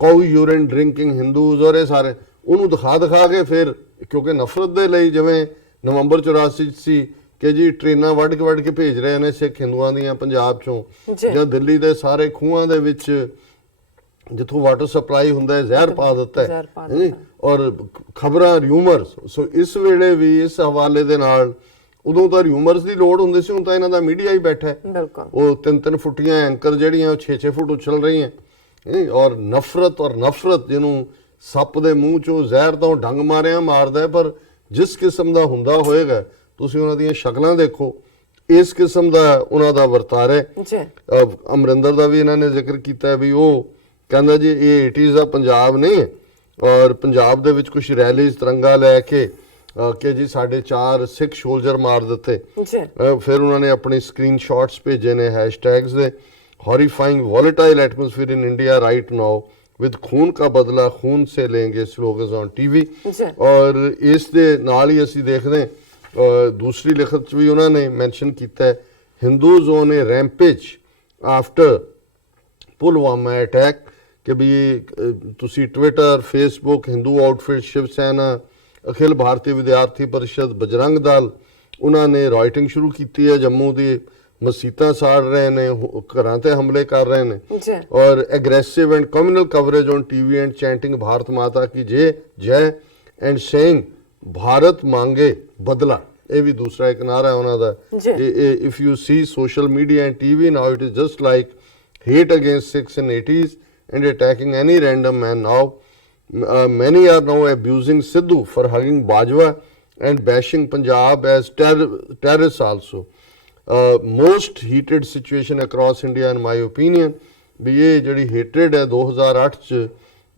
ਕਾਊ ਯੂਰਿਨ ਡਰਿੰਕਿੰਗ ਹਿੰਦੂਜ਼, ਔਰ ਇਹ ਸਾਰੇ ਉਹਨੂੰ ਦਿਖਾ ਕੇ ਫਿਰ, ਕਿਉਂਕਿ ਨਫ਼ਰਤ ਦੇ ਲਈ ਜਿਵੇਂ ਨਵੰਬਰ 84 ਸੀ ਕਿ ਜੀ ਟ੍ਰੇਨਾਂ ਵੱਢ ਕੇ ਭੇਜ ਰਹੇ ਨੇ ਸਿੱਖ ਹਿੰਦੂਆਂ ਦੀਆਂ ਪੰਜਾਬ ਚੋਂ, ਜਾਂ ਦਿੱਲੀ ਦੇ ਸਾਰੇ ਖੂਹਾਂ ਦੇ ਵਿੱਚ ਜਿੱਥੋਂ ਵਾਟਰ ਸਪਲਾਈ ਹੁੰਦਾ ਹੈ ਜ਼ਹਿਰ ਪਾ ਦਿੱਤਾ ਹੈ, ਔਰ ਖਬਰਾਂ ਰਿਊਮਰਸ। ਸੋ ਇਸ ਵੇਲੇ ਵੀ ਇਸ ਹਵਾਲੇ ਦੇ ਨਾਲ ਉਦੋਂ ਤਾਂ ਰਿਊਮਰਸ ਦੀ ਲੋੜ ਹੁੰਦੀ ਸੀ, ਹੁਣ ਤਾਂ ਇਹਨਾਂ ਦਾ ਮੀਡੀਆ ਹੀ ਬੈਠਾ ਹੈ। ਉਹ 3-3 ਫੁੱਟੀਆਂ ਐਂਕਰ ਜਿਹੜੀਆਂ ਉਹ 6-6 ਫੁੱਟ ਉਛਲ ਰਹੀਆਂ। ਔਰ ਨਫ਼ਰਤ ਜਿਹਨੂੰ ਸੱਪ ਦੇ ਮੂੰਹ ਚੋਂ ਜ਼ਹਿਰ ਤਾਂ ਡੰਗ ਮਾਰਿਆ ਮਾਰਦਾ ਹੈ, ਪਰ ਜਿਸ ਕਿਸਮ ਦਾ ਹੁੰਦਾ ਹੋਏਗਾ ਤੁਸੀਂ ਉਹਨਾਂ ਦੀਆਂ ਸ਼ਕਲਾਂ ਦੇਖੋ, ਇਸ ਕਿਸਮ ਦਾ ਉਹਨਾਂ ਦਾ ਵਰਤਾਰਾ ਹੈ। ਅਮਰਿੰਦਰ ਦਾ ਵੀ ਇਹਨਾਂ ਨੇ ਜ਼ਿਕਰ ਕੀਤਾ ਵੀ ਉਹ ਕਹਿੰਦਾ ਜੀ ਇਹ 80s ਦਾ ਪੰਜਾਬ ਨਹੀਂ ਹੈ, ਔਰ ਪੰਜਾਬ ਦੇ ਵਿੱਚ ਕੁਝ ਰੈਲੀਜ਼ ਤਿਰੰਗਾ ਲੈ ਕੇ ਕਿ ਜੀ ਸਾਡੇ 4 ਸਿੱਖ ਸੋਲਜਰ ਮਾਰ ਦਿੱਤੇ। ਫਿਰ ਉਹਨਾਂ ਨੇ ਆਪਣੀ ਸਕਰੀਨਸ਼ਾਟਸ ਭੇਜੇ ਨੇ ਹੈਸ਼ਟੈਗਸ ਦੇ। horrifying volatile atmosphere in India right now with खून का बदला खून से लेंगे slogans on TV। और ਇਸ ਦੇ ਨਾਲ ਹੀ ਅਸੀਂ ਦੇਖਦੇ ਦੂਸਰੀ ਲਿਖਤ 'ਚ ਵੀ ਉਹਨਾਂ ਨੇ ਮੈਂਸ਼ਨ ਕੀਤਾ ਹੈ Hindus on a rampage after Pulwama attack, ਕਿ ਵੀ ਤੁਸੀਂ Twitter, Facebook, Hindu outfit, Shiv Sena, Akhil ਭਾਰਤੀ ਵਿਦਿਆਰਥੀ ਪਰਿਸ਼ਦ, ਬਜਰੰਗ ਦਲ, ਉਹਨਾਂ ਨੇ ਰਾਈਟਿੰਗ ਸ਼ੁਰੂ ਕੀਤੀ ਹੈ, ਜੰਮੂ ਦੀ ਮਸੀਤਾਂ ਸਾੜ ਰਹੇ ਨੇ, ਘਰਾਂ ਤੇ ਹਮਲੇ ਕਰ ਰਹੇ ਨੇ। ਔਰ aggressive and communal coverage on TV and chanting Bharat ਮਾਤਾ ਕੀ ਜੈ ਐਂਡ ਸੇਇੰਗ ਭਾਰਤ ਮੰਗੇ ਬਦਲਾ, ਇਹ ਵੀ ਦੂਸਰਾ ਇੱਕ ਨਾਰਾ ਹੈ ਉਹਨਾਂ ਦਾ। If you see social media and TV now it is just like hate against Sikhs in 80s and attacking any random man now. Many are now abusing Sidhu for hugging Bajwa and bashing Punjab as terrorists also. Most heated situation across India in my opinion, ਵੀ ਇਹ ਜਿਹੜੀ ਹੇਟਰੇਡ ਹੈ 2008 ਚ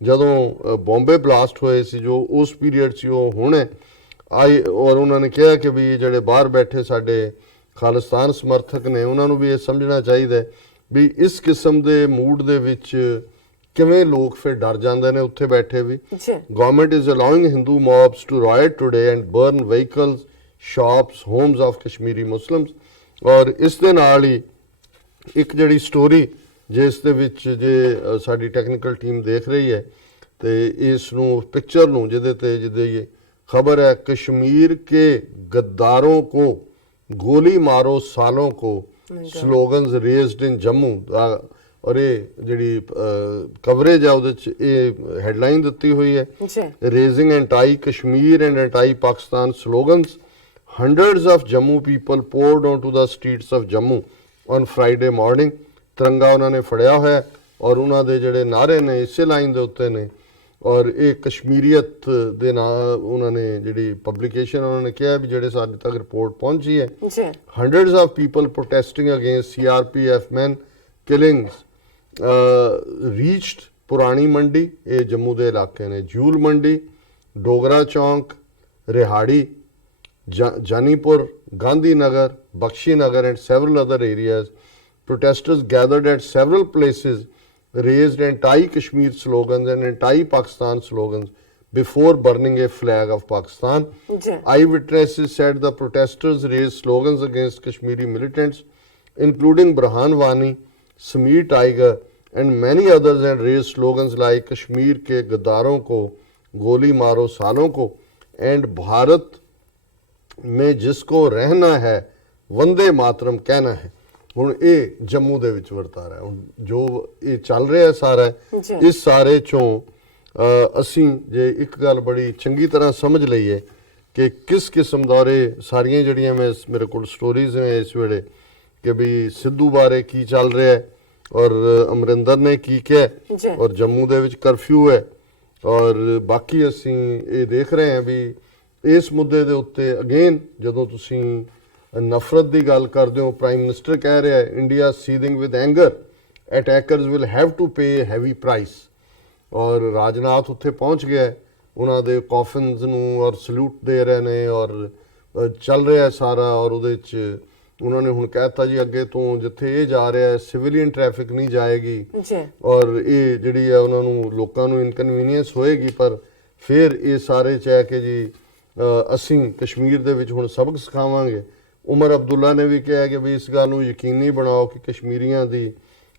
ਜਦੋਂ Bombay blast ਹੋਏ ਸੀ, ਜੋ ਉਸ period 'ਚ ਉਹ ਹੁਣ ਹੈ ਆਈ। ਔਰ ਉਹਨਾਂ ਨੇ ਕਿਹਾ ਕਿ ਵੀ ਜਿਹੜੇ ਬਾਹਰ ਬੈਠੇ ਸਾਡੇ ਖਾਲਿਸਤਾਨ ਸਮਰਥਕ ਨੇ ਉਹਨਾਂ ਨੂੰ ਵੀ ਇਹ ਸਮਝਣਾ ਚਾਹੀਦਾ ਹੈ ਵੀ ਇਸ ਕਿਸਮ ਦੇ ਮੂਡ ਦੇ ਵਿੱਚ ਕਿਵੇਂ ਲੋਕ ਫਿਰ ਡਰ ਜਾਂਦੇ ਨੇ ਉੱਥੇ ਬੈਠੇ ਵੀ। ਜੀ Government is allowing Hindu mobs to riot today and burn vehicles, shops, homes of Kashmiri Muslims। ਔਰ ਇਸ ਦੇ ਨਾਲ ਹੀ ਇੱਕ ਜਿਹੜੀ ਸਟੋਰੀ ਜਿਸ ਦੇ ਵਿੱਚ ਜੇ ਸਾਡੀ ਟੈਕਨੀਕਲ ਟੀਮ ਦੇਖ ਰਹੀ ਹੈ ਤੇ ਇਸ ਨੂੰ ਪਿਕਚਰ ਨੂੰ ਜਿਹਦੇ ਇਹ ਖਬਰ ਹੈ, कश्मीर के गद्दारों को गोली मारो सालों को स्लोगन्स रेज्ड इन जम्मू। ਔਰ ਇਹ ਜਿਹੜੀ ਕਵਰੇਜ ਹੈ ਉਹਦੇ 'ਚ ਇਹ ਹੈਡਲਾਈਨ ਦਿੱਤੀ ਹੋਈ ਹੈ, raising anti Kashmir and anti Pakistan slogans, hundreds of Jammu people poured onto the streets of Jammu on Friday morning। ਤਿਰੰਗਾ ਉਹਨਾਂ ਨੇ ਫੜਿਆ ਹੋਇਆ ਔਰ ਉਹਨਾਂ ਦੇ ਜਿਹੜੇ ਨਾਅਰੇ ਨੇ ਇਸੇ ਲਾਈਨ ਦੇ ਉੱਤੇ ਨੇ ਔਰ ਇਹ ਕਸ਼ਮੀਰੀਅਤ ਦੇ ਨਾਲ ਉਹਨਾਂ ਨੇ ਜਿਹੜੀ ਪਬਲੀਕੇਸ਼ਨ ਉਹਨਾਂ ਨੇ ਕਿਹਾ ਵੀ ਜਿਹੜੇ ਸਾਡੇ ਤੱਕ ਰਿਪੋਰਟ ਪਹੁੰਚੀ ਹੈ, hundreds of people protesting against CRPF men killings reached ਪੁਰਾਣੀ ਮੰਡੀ, ਇਹ ਜੰਮੂ ਦੇ ਇਲਾਕੇ ਨੇ, ਜੂਲ ਮੰਡੀ, ਡੋਗਰਾ ਚੌਂਕ, ਰਿਹਾੜੀ, ਜਾਨੀਪੁਰ, ਗਾਂਧੀ ਨਗਰ, ਬਖਸ਼ੀ ਨਗਰ and several other areas। Protesters gathered at several places, raised anti-Kashmir slogans and anti-Pakistan slogans before burning a flag of Pakistan। Eyewitnesses said the protesters raised slogans against Kashmiri militants, including Burhan Wani, Sameer Tiger and many others, and raised slogans like Kashmir ke gaddaron ko goli maro salon ko and Bharat में जिसको रहना है वंदे मातरम कहना है। ਹੁਣ ਇਹ ਜੰਮੂ ਦੇ ਵਿੱਚ ਵਰਤਾਰਾ ਹੈ। ਹੁਣ ਜੋ ਇਹ ਚੱਲ ਰਿਹਾ ਸਾਰਾ ਇਸ ਸਾਰੇ ਚੋਂ ਅਸੀਂ ਜੇ ਇੱਕ ਗੱਲ ਬੜੀ ਚੰਗੀ ਤਰ੍ਹਾਂ ਸਮਝ ਲਈਏ ਕਿ ਕਿਸ ਕਿਸਮ ਦਾ ਇਹ ਸਾਰੀਆਂ ਜਿਹੜੀਆਂ ਮੇਰੇ ਕੋਲ ਸਟੋਰੀਜ਼ ਨੇ ਇਸ ਵੇਲੇ ਕਿ ਵੀ ਸਿੱਧੂ ਬਾਰੇ ਕੀ ਚੱਲ ਰਿਹਾ ਹੈ ਔਰ ਅਮਰਿੰਦਰ ਨੇ ਕੀ ਕਿਹਾ ਔਰ ਜੰਮੂ ਦੇ ਵਿੱਚ ਕਰਫਿਊ ਹੈ ਔਰ ਬਾਕੀ ਅਸੀਂ ਇਹ ਦੇਖ ਰਹੇ ਹਾਂ ਵੀ ਇਸ ਮੁੱਦੇ ਦੇ ਉੱਤੇ ਅਗੇਨ ਜਦੋਂ ਤੁਸੀਂ ਨਫ਼ਰਤ ਦੀ ਗੱਲ ਕਰਦੇ ਹੋ, ਪ੍ਰਾਈਮ ਮਿਨਿਸਟਰ ਕਹਿ ਰਿਹਾ ਹੈ India seething with anger, attackers will have to pay heavy price. ਔਰ ਰਾਜਨਾਥ ਉੱਥੇ ਪਹੁੰਚ ਗਿਆ, ਉਹਨਾਂ ਦੇ ਕੌਫਨਸ ਨੂੰ ਔਰ ਸਲੂਟ ਦੇ ਰਹੇ ਨੇ ਔਰ ਚੱਲ ਰਿਹਾ ਸਾਰਾ ਔਰ ਉਹਦੇ 'ਚ ਉਹਨਾਂ ਨੇ ਹੁਣ ਕਹਿਤਾ ਜੀ ਅੱਗੇ ਤੋਂ ਜਿੱਥੇ ਇਹ ਜਾ ਰਿਹਾ ਸਿਵਿਲੀਅਨ ਟ੍ਰੈਫਿਕ ਨਹੀਂ ਜਾਏਗੀ ਔਰ ਇਹ ਜਿਹੜੀ ਹੈ ਉਹਨਾਂ ਨੂੰ ਲੋਕਾਂ ਨੂੰ ਇਨਕਨਵੀਨੀਅੰਸ ਹੋਏਗੀ, ਪਰ ਫਿਰ ਇਹ ਸਾਰੇ 'ਚ ਹੈ ਕਿ ਜੀ ਅਸੀਂ ਕਸ਼ਮੀਰ ਦੇ ਵਿੱਚ ਹੁਣ ਸਬਕ ਸਿਖਾਵਾਂਗੇ। ਉਮਰ ਅਬਦੁੱਲਾ ਨੇ ਵੀ ਕਿਹਾ ਕਿ ਵੀ ਇਸ ਗੱਲ ਨੂੰ ਯਕੀਨੀ ਬਣਾਓ ਕਿ ਕਸ਼ਮੀਰੀਆਂ ਦੀ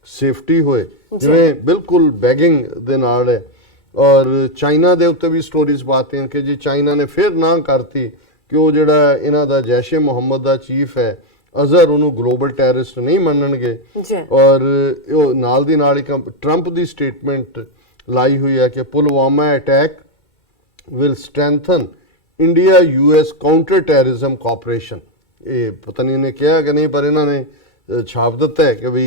ਸੇਫਟੀ ਹੋਏ, ਜਿਵੇਂ ਬਿਲਕੁਲ ਬੈਗਿੰਗ ਦੇ ਨਾਲ ਹੈ। ਔਰ ਚਾਈਨਾ ਦੇ ਉੱਤੇ ਵੀ ਸਟੋਰੀਜ਼ ਪਾਤੇ ਹਨ ਕਿ ਜੀ ਚਾਈਨਾ ਨੇ ਫਿਰ ਨਾ ਕਰਤੀ ਕਿ ਉਹ ਜਿਹੜਾ ਇਹਨਾਂ ਦਾ ਜੈਸ਼ ਏ ਮੁਹੰਮਦ ਦਾ ਚੀਫ ਹੈ ਅਜ਼ਹਰ ਉਹਨੂੰ ਗਲੋਬਲ ਟੈਰਰਿਸਟ ਨਹੀਂ ਮੰਨਣਗੇ। ਔਰ ਉਹ ਨਾਲ ਦੀ ਨਾਲ ਇੱਕ ਟਰੰਪ ਦੀ ਸਟੇਟਮੈਂਟ ਲਾਈ ਹੋਈ ਹੈ ਕਿ Pulwama attack will strengthen India US counter terrorism cooperation. ਇਹ ਪਤਾ ਨਹੀਂ ਇਹਨੇ ਕਿਹਾ ਕਿ ਨਹੀਂ, ਪਰ ਇਹਨਾਂ ਨੇ ਛਾਪ ਦਿੱਤਾ ਹੈ ਕਿ ਵੀ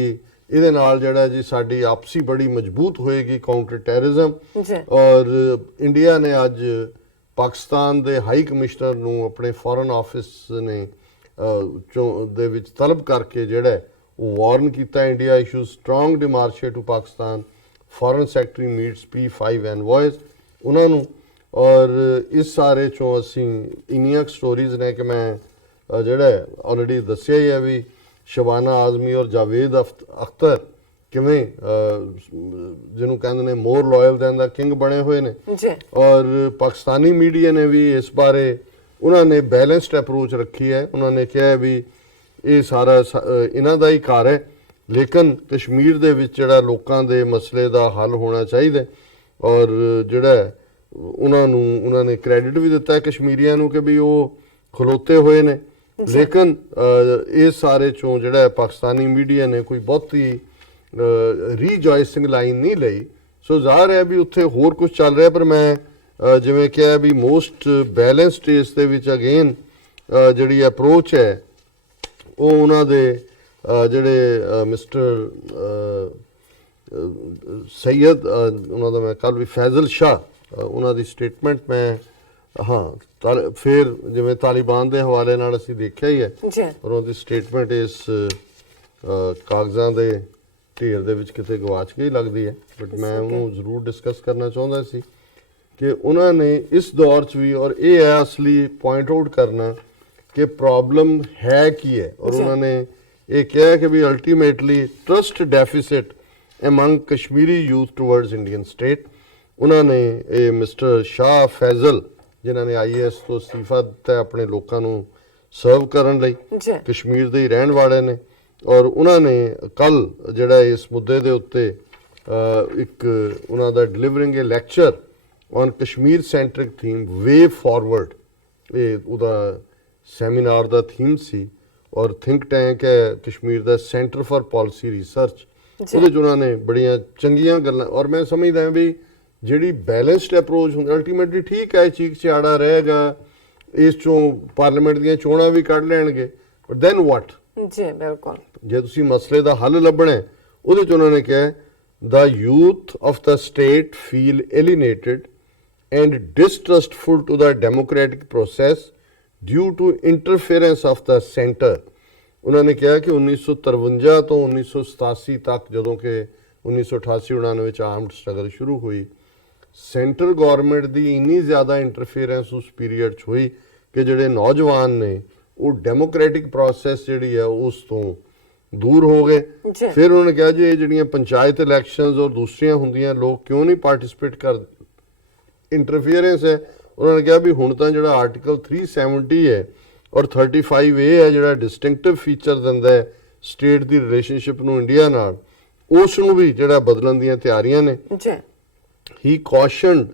ਇਹਦੇ ਨਾਲ ਜਿਹੜਾ ਜੀ ਸਾਡੀ ਆਪਸੀ ਬੜੀ ਮਜ਼ਬੂਤ ਹੋਏਗੀ ਕਾਊਂਟਰ ਟੈਰਰਿਜ਼ਮ। ਔਰ ਇੰਡੀਆ ਨੇ ਅੱਜ ਪਾਕਿਸਤਾਨ ਦੇ ਹਾਈ ਕਮਿਸ਼ਨਰ ਨੂੰ ਆਪਣੇ ਫੋਰਨ ਆਫਿਸ ਨੇ ਦੇ ਵਿੱਚ ਤਲਬ ਕਰਕੇ ਜਿਹੜਾ ਉਹ ਵਾਰਨ ਕੀਤਾ, India issues strong demarche to Pakistan, foreign secretary meets P5 envoys ਉਹਨਾਂ ਨੂੰ। ਔਰ ਇਸ ਸਾਰੇ ਚੋਂ ਅਸੀਂ ਇੰਨੀਆਂ ਸਟੋਰੀਜ਼ ਨੇ ਕਿ ਮੈਂ ਜਿਹੜਾ ਆਲਰੇਡੀ ਦੱਸਿਆ ਹੀ ਹੈ ਵੀ ਸ਼ਬਾਨਾ ਆਜ਼ਮੀ ਔਰ ਜਾਵੇਦ ਅਖਤਰ ਕਿਵੇਂ ਜਿਹਨੂੰ ਕਹਿੰਦੇ ਨੇ ਮੋਰ ਲਾਇਲ ਦੈਨ ਦਾ ਕਿੰਗ ਬਣੇ ਹੋਏ ਨੇ। ਔਰ ਪਾਕਿਸਤਾਨੀ ਮੀਡੀਆ ਨੇ ਵੀ ਇਸ ਬਾਰੇ ਉਹਨਾਂ ਨੇ ਬੈਲੈਂਸਡ ਅਪਰੋਚ ਰੱਖੀ ਹੈ। ਉਹਨਾਂ ਨੇ ਕਿਹਾ ਵੀ ਇਹ ਸਾਰਾ ਇਹਨਾਂ ਦਾ ਹੀ ਘਰ ਹੈ, ਲੇਕਿਨ ਕਸ਼ਮੀਰ ਦੇ ਵਿੱਚ ਜਿਹੜਾ ਲੋਕਾਂ ਦੇ ਮਸਲੇ ਦਾ ਹੱਲ ਹੋਣਾ ਚਾਹੀਦਾ। ਔਰ ਜਿਹੜਾ ਉਹਨਾਂ ਨੇ ਕ੍ਰੈਡਿਟ ਵੀ ਦਿੱਤਾ ਹੈ ਕਸ਼ਮੀਰੀਆਂ ਨੂੰ ਕਿ ਵੀ ਉਹ ਖਲੋਤੇ ਹੋਏ ਨੇ, ਲੇਕਿਨ ਇਸ ਸਾਰੇ ਚੋਂ ਜਿਹੜਾ ਪਾਕਿਸਤਾਨੀ ਮੀਡੀਆ ਨੇ ਕੋਈ ਬਹੁਤੀ ਰੀਜੋਇਸਿੰਗ ਲਾਈਨ ਨਹੀਂ ਲਈ। ਸੋ ਜ਼ਾਹਰ ਹੈ ਵੀ ਉੱਥੇ ਹੋਰ ਕੁਝ ਚੱਲ ਰਿਹਾ, ਪਰ ਮੈਂ ਜਿਵੇਂ ਕਿਹਾ ਵੀ ਮੋਸਟ ਬੈਲੈਂਸਡ ਇਸ ਦੇ ਵਿੱਚ ਅਗੇਨ ਜਿਹੜੀ ਅਪਰੋਚ ਹੈ ਉਹ ਉਹਨਾਂ ਦੇ ਜਿਹੜੇ ਮਿਸਟਰ ਸੈਯਦ ਉਹਨਾਂ ਦਾ ਮੈਂ ਕੱਲ੍ਹ ਵੀ ਫੈਜ਼ਲ ਸ਼ਾਹ ਉਹਨਾਂ ਦੀ ਸਟੇਟਮੈਂਟ ਮੈਂ ਫਿਰ ਜਿਵੇਂ ਤਾਲਿਬਾਨ ਦੇ ਹਵਾਲੇ ਨਾਲ ਅਸੀਂ ਦੇਖਿਆ ਹੀ ਹੈ ਔਰ ਉਹਦੀ ਸਟੇਟਮੈਂਟ ਇਸ ਕਾਗਜ਼ਾਂ ਦੇ ਢੇਰ ਦੇ ਵਿੱਚ ਕਿਤੇ ਗਵਾਚ ਗਈ ਲੱਗਦੀ ਹੈ, ਬਟ ਮੈਂ ਉਹਨੂੰ ਜ਼ਰੂਰ ਡਿਸਕਸ ਕਰਨਾ ਚਾਹੁੰਦਾ ਸੀ ਕਿ ਉਹਨਾਂ ਨੇ ਇਸ ਦੌਰ 'ਚ ਵੀ ਔਰ ਇਹ ਹੈ ਅਸਲੀ ਪੁਆਇੰਟ ਆਊਟ ਕਰਨਾ ਕਿ ਪ੍ਰੋਬਲਮ ਹੈ ਕੀ ਹੈ। ਔਰ ਉਹਨਾਂ ਨੇ ਇਹ ਕਿਹਾ ਕਿ ਵੀ ultimately trust deficit among Kashmiri youth towards Indian state. ਉਹਨਾਂ ਨੇ ਇਹ ਮਿਸਟਰ ਸ਼ਾਹ ਫੈਜ਼ਲ ਜਿਨ੍ਹਾਂ ਨੇ IAS ਤੋਂ ਅਸਤੀਫਾ ਦਿੱਤਾ ਆਪਣੇ ਲੋਕਾਂ ਨੂੰ ਸਰਵ ਕਰਨ ਲਈ, ਜੀ ਕਸ਼ਮੀਰ ਦੇ ਹੀ ਰਹਿਣ ਵਾਲੇ ਨੇ, ਔਰ ਉਹਨਾਂ ਨੇ ਕੱਲ ਜਿਹੜਾ ਇਸ ਮੁੱਦੇ ਦੇ ਉੱਤੇ ਇੱਕ ਉਹਨਾਂ ਦਾ delivering a lecture on Kashmir centric theme way forward, ਇਹ ਉਹਦਾ ਸੈਮੀਨਾਰ ਦਾ ਥੀਮ ਸੀ, ਔਰ ਥਿੰਕ ਟੈਂਕ ਹੈ ਕਸ਼ਮੀਰ ਦਾ ਸੈਂਟਰ ਫਾਰ ਪਾਲਿਸੀ ਰਿਸਰਚ, ਉਹਦੇ 'ਚ ਉਹਨਾਂ ਨੇ ਬੜੀਆਂ ਚੰਗੀਆਂ ਗੱਲਾਂ, ਔਰ ਮੈਂ ਸਮਝਦਾ ਵੀ ਜਿਹੜੀ ਬੈਲੈਂਸਡ ਅਪਰੋਚ ਹੁੰਦੀ ਅਲਟੀਮੇਟਲੀ ਠੀਕ ਹੈ, ਚੀਕ ਚਿਹਾੜਾ ਰਹੇਗਾ, ਇਸ ਚੋਂ ਪਾਰਲੀਮੈਂਟ ਦੀਆਂ ਚੋਣਾਂ ਵੀ ਕੱਢ ਲੈਣਗੇ, ਬਟ ਦੈਨ ਵਾਟ। ਜੀ ਬਿਲਕੁਲ, ਜੇ ਤੁਸੀਂ ਮਸਲੇ ਦਾ ਹੱਲ ਲੱਭਣਾ ਹੈ, ਉਹਦੇ 'ਚ ਉਹਨਾਂ ਨੇ ਕਿਹਾ the youth of the state feel alienated and distrustful to the democratic process due to interference of the center। ਉਹਨਾਂ ਨੇ ਕਿਹਾ ਕਿ 1953 ਤੋਂ 1987 ਤੱਕ ਜਦੋਂ ਕਿ 1988-89 ਵਿੱਚ ਆਰਮਡ ਸਟਰਗਲ ਸ਼ੁਰੂ ਹੋਈ, ਸੈਂਟਰ ਗਵਰਨਮੈਂਟ ਦੀ ਇੰਨੀ ਜ਼ਿਆਦਾ ਇੰਟਰਫੇਰੈਂਸ ਉਸ ਪੀਰੀਅਡ 'ਚ ਹੋਈ ਕਿ ਜਿਹੜੇ ਨੌਜਵਾਨ ਨੇ ਉਹ ਡੈਮੋਕ੍ਰੈਟਿਕ ਪ੍ਰੋਸੈਸ ਜਿਹੜੀ ਹੈ ਉਸ ਤੋਂ ਦੂਰ ਹੋ ਗਏ। ਫਿਰ ਉਹਨਾਂ ਨੇ ਕਿਹਾ ਜੀ ਇਹ ਜਿਹੜੀਆਂ ਪੰਚਾਇਤ ਇਲੈਕਸ਼ਨਸ ਔਰ ਦੂਸਰੀਆਂ ਹੁੰਦੀਆਂ ਲੋਕ ਕਿਉਂ ਨਹੀਂ ਪਾਰਟਿਸਿਪੇਟ ਕਰਦੇ, ਇੰਟਰਫੀਅਰੈਂਸ ਹੈ। ਉਹਨਾਂ ਨੇ ਕਿਹਾ ਵੀ ਹੁਣ ਤਾਂ ਜਿਹੜਾ ਆਰਟੀਕਲ 370 ਹੈ ਔਰ 35A ਹੈ ਜਿਹੜਾ ਡਿਸਟਿੰਕਟਿਵ ਫੀਚਰ ਦਿੰਦਾ ਹੈ ਸਟੇਟ ਦੀ ਰਿਲੇਸ਼ਨਸ਼ਿਪ ਨੂੰ ਇੰਡੀਆ ਨਾਲ, ਉਸ ਨੂੰ ਵੀ ਜਿਹੜਾ ਬਦਲਣ ਦੀਆਂ ਤਿਆਰੀਆਂ ਨੇ। ਹੀ ਕੌਸ਼ਨਡ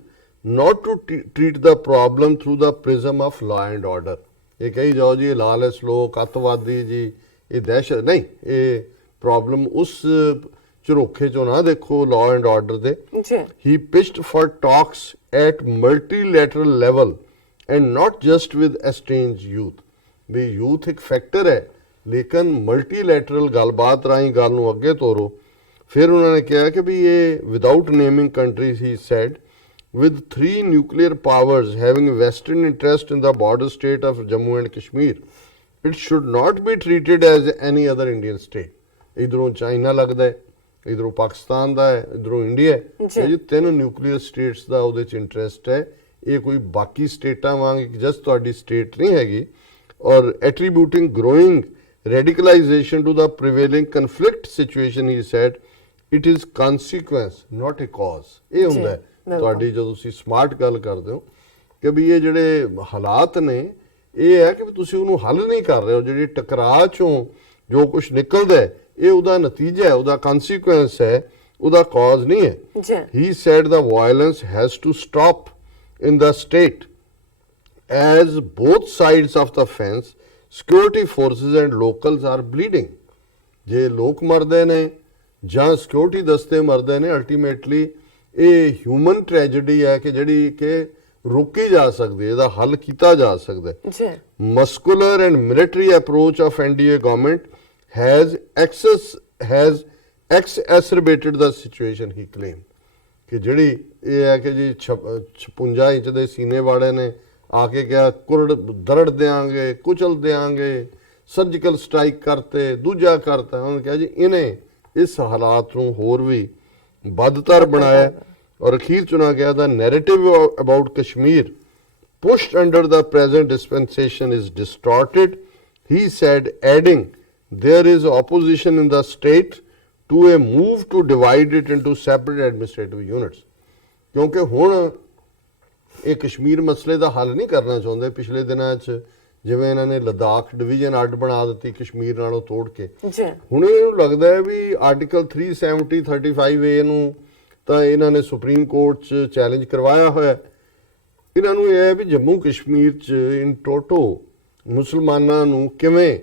not to treat the problem through the prism of law and order। ਇਹ ਕਹੀ ਜਾਓ ਜੀ ਇਹ ਲਾਲੈਸ ਲੋਕ, ਅੱਤਵਾਦੀ ਜੀ, ਇਹ ਦਹਿਸ਼ਤ ਨਹੀਂ, ਇਹ ਪ੍ਰੋਬਲਮ ਉਸ ਝਰੋਖੇ ਚੋਂ ਨਾ ਦੇਖੋ ਲਾਅ ਐਂਡ ਆਰਡਰ ਦੇ। He pitched for talks at multilateral level and not just with estranged youth. ਵੀ ਯੂਥ ਇੱਕ ਫੈਕਟਰ ਹੈ ਲੇਕਿਨ ਮਲਟੀਲੈਟਰਲ ਗੱਲਬਾਤ ਰਾਹੀਂ ਗੱਲ ਨੂੰ ਅੱਗੇ ਤੋਰੋ। ਫਿਰ ਉਹਨਾਂ ਨੇ ਕਿਹਾ ਕਿ ਵੀ ਇਹ without naming countries, he sad, with 3 nuclear powers having vested interest in the border state of Jammu and Kashmir, it should not be treated as any other Indian state। ਇਧਰੋਂ ਚਾਈਨਾ ਲੱਗਦਾ ਹੈ, ਇਧਰੋਂ ਪਾਕਿਸਤਾਨ ਦਾ ਹੈ, ਇਧਰੋਂ ਇੰਡੀਆ ਹੈ, ਇਹ 3 nuclear status ਦਾ ਉਹਦੇ 'ਚ ਇੰਟਰਸਟ ਹੈ। ਇਹ ਕੋਈ ਬਾਕੀ ਸਟੇਟਾਂ ਵਾਂਗ ਜਸਟ ਤੁਹਾਡੀ ਸਟੇਟ ਨਹੀਂ ਹੈਗੀ। ਔਰ attributing growing radicalisation to the prevailing conflict situation, he said, it is consequence not a cause. ਇਹ ਹੁੰਦਾ ਹੈ ਤੁਹਾਡੀ ਜਦੋਂ ਤੁਸੀਂ ਸਮਾਰਟ ਗੱਲ ਕਰਦੇ ਹੋ ਕਿ ਵੀ ਇਹ ਜਿਹੜੇ ਹਾਲਾਤ ਨੇ ਇਹ ਹੈ ਕਿ ਤੁਸੀਂ ਉਹਨੂੰ ਹੱਲ ਨਹੀਂ ਕਰ ਰਹੇ ਹੋ, ਜਿਹੜੀ ਟਕਰਾਅ ਚੋਂ ਜੋ ਕੁਝ ਨਿਕਲਦਾ ਇਹ ਉਹਦਾ ਨਤੀਜਾ ਹੈ, ਉਹਦਾ ਕਨਸੀਕੁਐਂਸ ਹੈ, ਉਹਦਾ ਕਾਜ਼ ਨਹੀਂ ਹੈ। He said the violence has to stop in the state as both sides of the fence security forces and locals are bleeding. ਜੇ ਲੋਕ ਮਰਦੇ ਨੇ ਜਾਂ ਸਿਕਿਉਰਿਟੀ ਦਸਤੇ ਮਰਦੇ ਨੇ, ਅਲਟੀਮੇਟਲੀ ਇਹ ਹਿਊਮਨ ਟ੍ਰੈਜੇਡੀ ਹੈ ਕਿ ਜਿਹੜੀ ਕਿ ਰੋਕੀ ਜਾ ਸਕਦੀ ਹੈ, ਇਹਦਾ ਹੱਲ ਕੀਤਾ ਜਾ ਸਕਦਾ ਹੈ। Muscular and military approach of NDA government has exacerbated the situation, he claim. ਕਿ ਜਿਹੜੀ ਇਹ ਹੈ ਕਿ ਜੀ 56 ਇੰਚ ਦੇ ਸੀਨੇ ਵਾਲੇ ਨੇ ਆ ਕੇ ਕਿਹਾ ਕੁਰੜ ਦਰੜ ਦਿਆਂਗੇ, ਕੁਚਲ ਦਿਆਂਗੇ, ਸਰਜੀਕਲ ਸਟ੍ਰਾਈਕ ਕਰਤੇ, ਦੂਜਾ ਕਰਤਾ। ਉਹਨੇ ਕਿਹਾ ਜੀ ਇਹਨੇ ਇਸ ਹਾਲਾਤ ਨੂੰ ਹੋਰ ਵੀ ਬਦਤਰ ਬਣਾਇਆ। ਔਰ ਅਖੀਰ ਚੁਣਾ ਗਿਆ ਦਾ narrative about Kashmir pushed under the present dispensation is distorted, he said, adding, there is opposition in the state to a move to divide it into separate administrative units। ਕਿਉਂਕਿ ਹੁਣ ਇਹ ਕਸ਼ਮੀਰ ਮਸਲੇ ਦਾ ਹੱਲ ਨਹੀਂ ਕਰਨਾ ਚਾਹੁੰਦੇ। ਪਿਛਲੇ ਦਿਨਾਂ 'ਚ ਜਿਵੇਂ ਇਹਨਾਂ ਨੇ ਲਦਾਖ ਡਿਵੀਜ਼ਨ ਅੱਡ ਬਣਾ ਦਿੱਤੀ ਕਸ਼ਮੀਰ ਨਾਲੋਂ ਤੋੜ ਕੇ, ਹੁਣ ਇਹਨੂੰ ਲੱਗਦਾ ਹੈ ਵੀ ਆਰਟੀਕਲ 370 35A ਨੂੰ ਤਾਂ ਇਹਨਾਂ ਨੇ ਸੁਪਰੀਮ ਕੋਰਟ 'ਚ ਚੈਲੰਜ ਕਰਵਾਇਆ ਹੋਇਆ। ਇਹਨਾਂ ਨੂੰ ਇਹ ਹੈ ਵੀ ਜੰਮੂ ਕਸ਼ਮੀਰ 'ਚ ਇਨ ਟੋਟੋ ਮੁਸਲਮਾਨਾਂ ਨੂੰ ਕਿਵੇਂ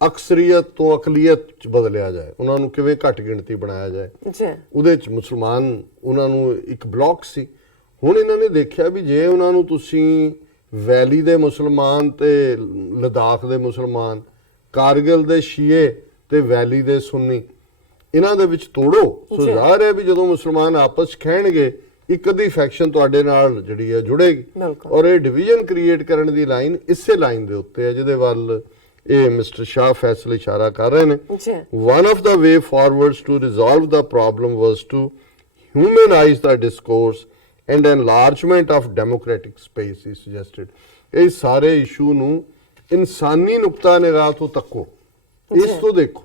ਅਕਸਰੀਅਤ ਤੋਂ ਅਕਲੀਅਤ 'ਚ ਬਦਲਿਆ ਜਾਏ, ਉਹਨਾਂ ਨੂੰ ਕਿਵੇਂ ਘੱਟ ਗਿਣਤੀ ਬਣਾਇਆ ਜਾਏ। ਉਹਦੇ 'ਚ ਮੁਸਲਮਾਨ ਉਹਨਾਂ ਨੂੰ ਇੱਕ ਬਲੌਕ ਸੀ। ਹੁਣ ਇਹਨਾਂ ਨੇ ਦੇਖਿਆ ਵੀ ਜੇ ਉਹਨਾਂ ਨੂੰ ਤੁਸੀਂ ਵੈਲੀ ਦੇ ਮੁਸਲਮਾਨ ਤੇ ਲਦਾਖ ਦੇ ਮੁਸਲਮਾਨ, ਕਾਰਗਿਲ ਦੇ ਸ਼ੀਏ ਤੇ ਵੈਲੀ ਦੇ ਸੁੰਨੀ, ਇਹਨਾਂ ਦੇ ਵਿੱਚ ਤੋੜੋ, ਸੋ ਜ਼ਾਹਰ ਹੈ ਵੀ ਜਦੋਂ ਮੁਸਲਮਾਨ ਆਪਸ 'ਚ ਖਹਿਣਗੇ ਇੱਕ ਅੱਧੀ ਫੈਕਸ਼ਨ ਤੁਹਾਡੇ ਨਾਲ ਜਿਹੜੀ ਹੈ ਜੁੜੇਗੀ। ਔਰ ਇਹ ਡਿਵੀਜ਼ਨ ਕ੍ਰੀਏਟ ਕਰਨ ਦੀ ਲਾਈਨ ਇਸੇ ਲਾਈਨ ਦੇ ਉੱਤੇ ਹੈ ਜਿਹਦੇ ਵੱਲ ਇਹ ਮਿਸਟਰ ਸ਼ਾਹ ਫੈਸਲ ਇਸ਼ਾਰਾ ਕਰ ਰਹੇ ਨੇ। One of the way forwards to resolve the problem was to humanise the discourse and enlargement of democratic space, he suggested। ਇਹ ਸਾਰੇ ਇਸ਼ੂ ਨੂੰ ਇਨਸਾਨੀ ਨੁਕਤਾ ਨਿਗਾਹ ਤੋਂ ਤੱਕੋ, ਇਸ ਤੋਂ ਦੇਖੋ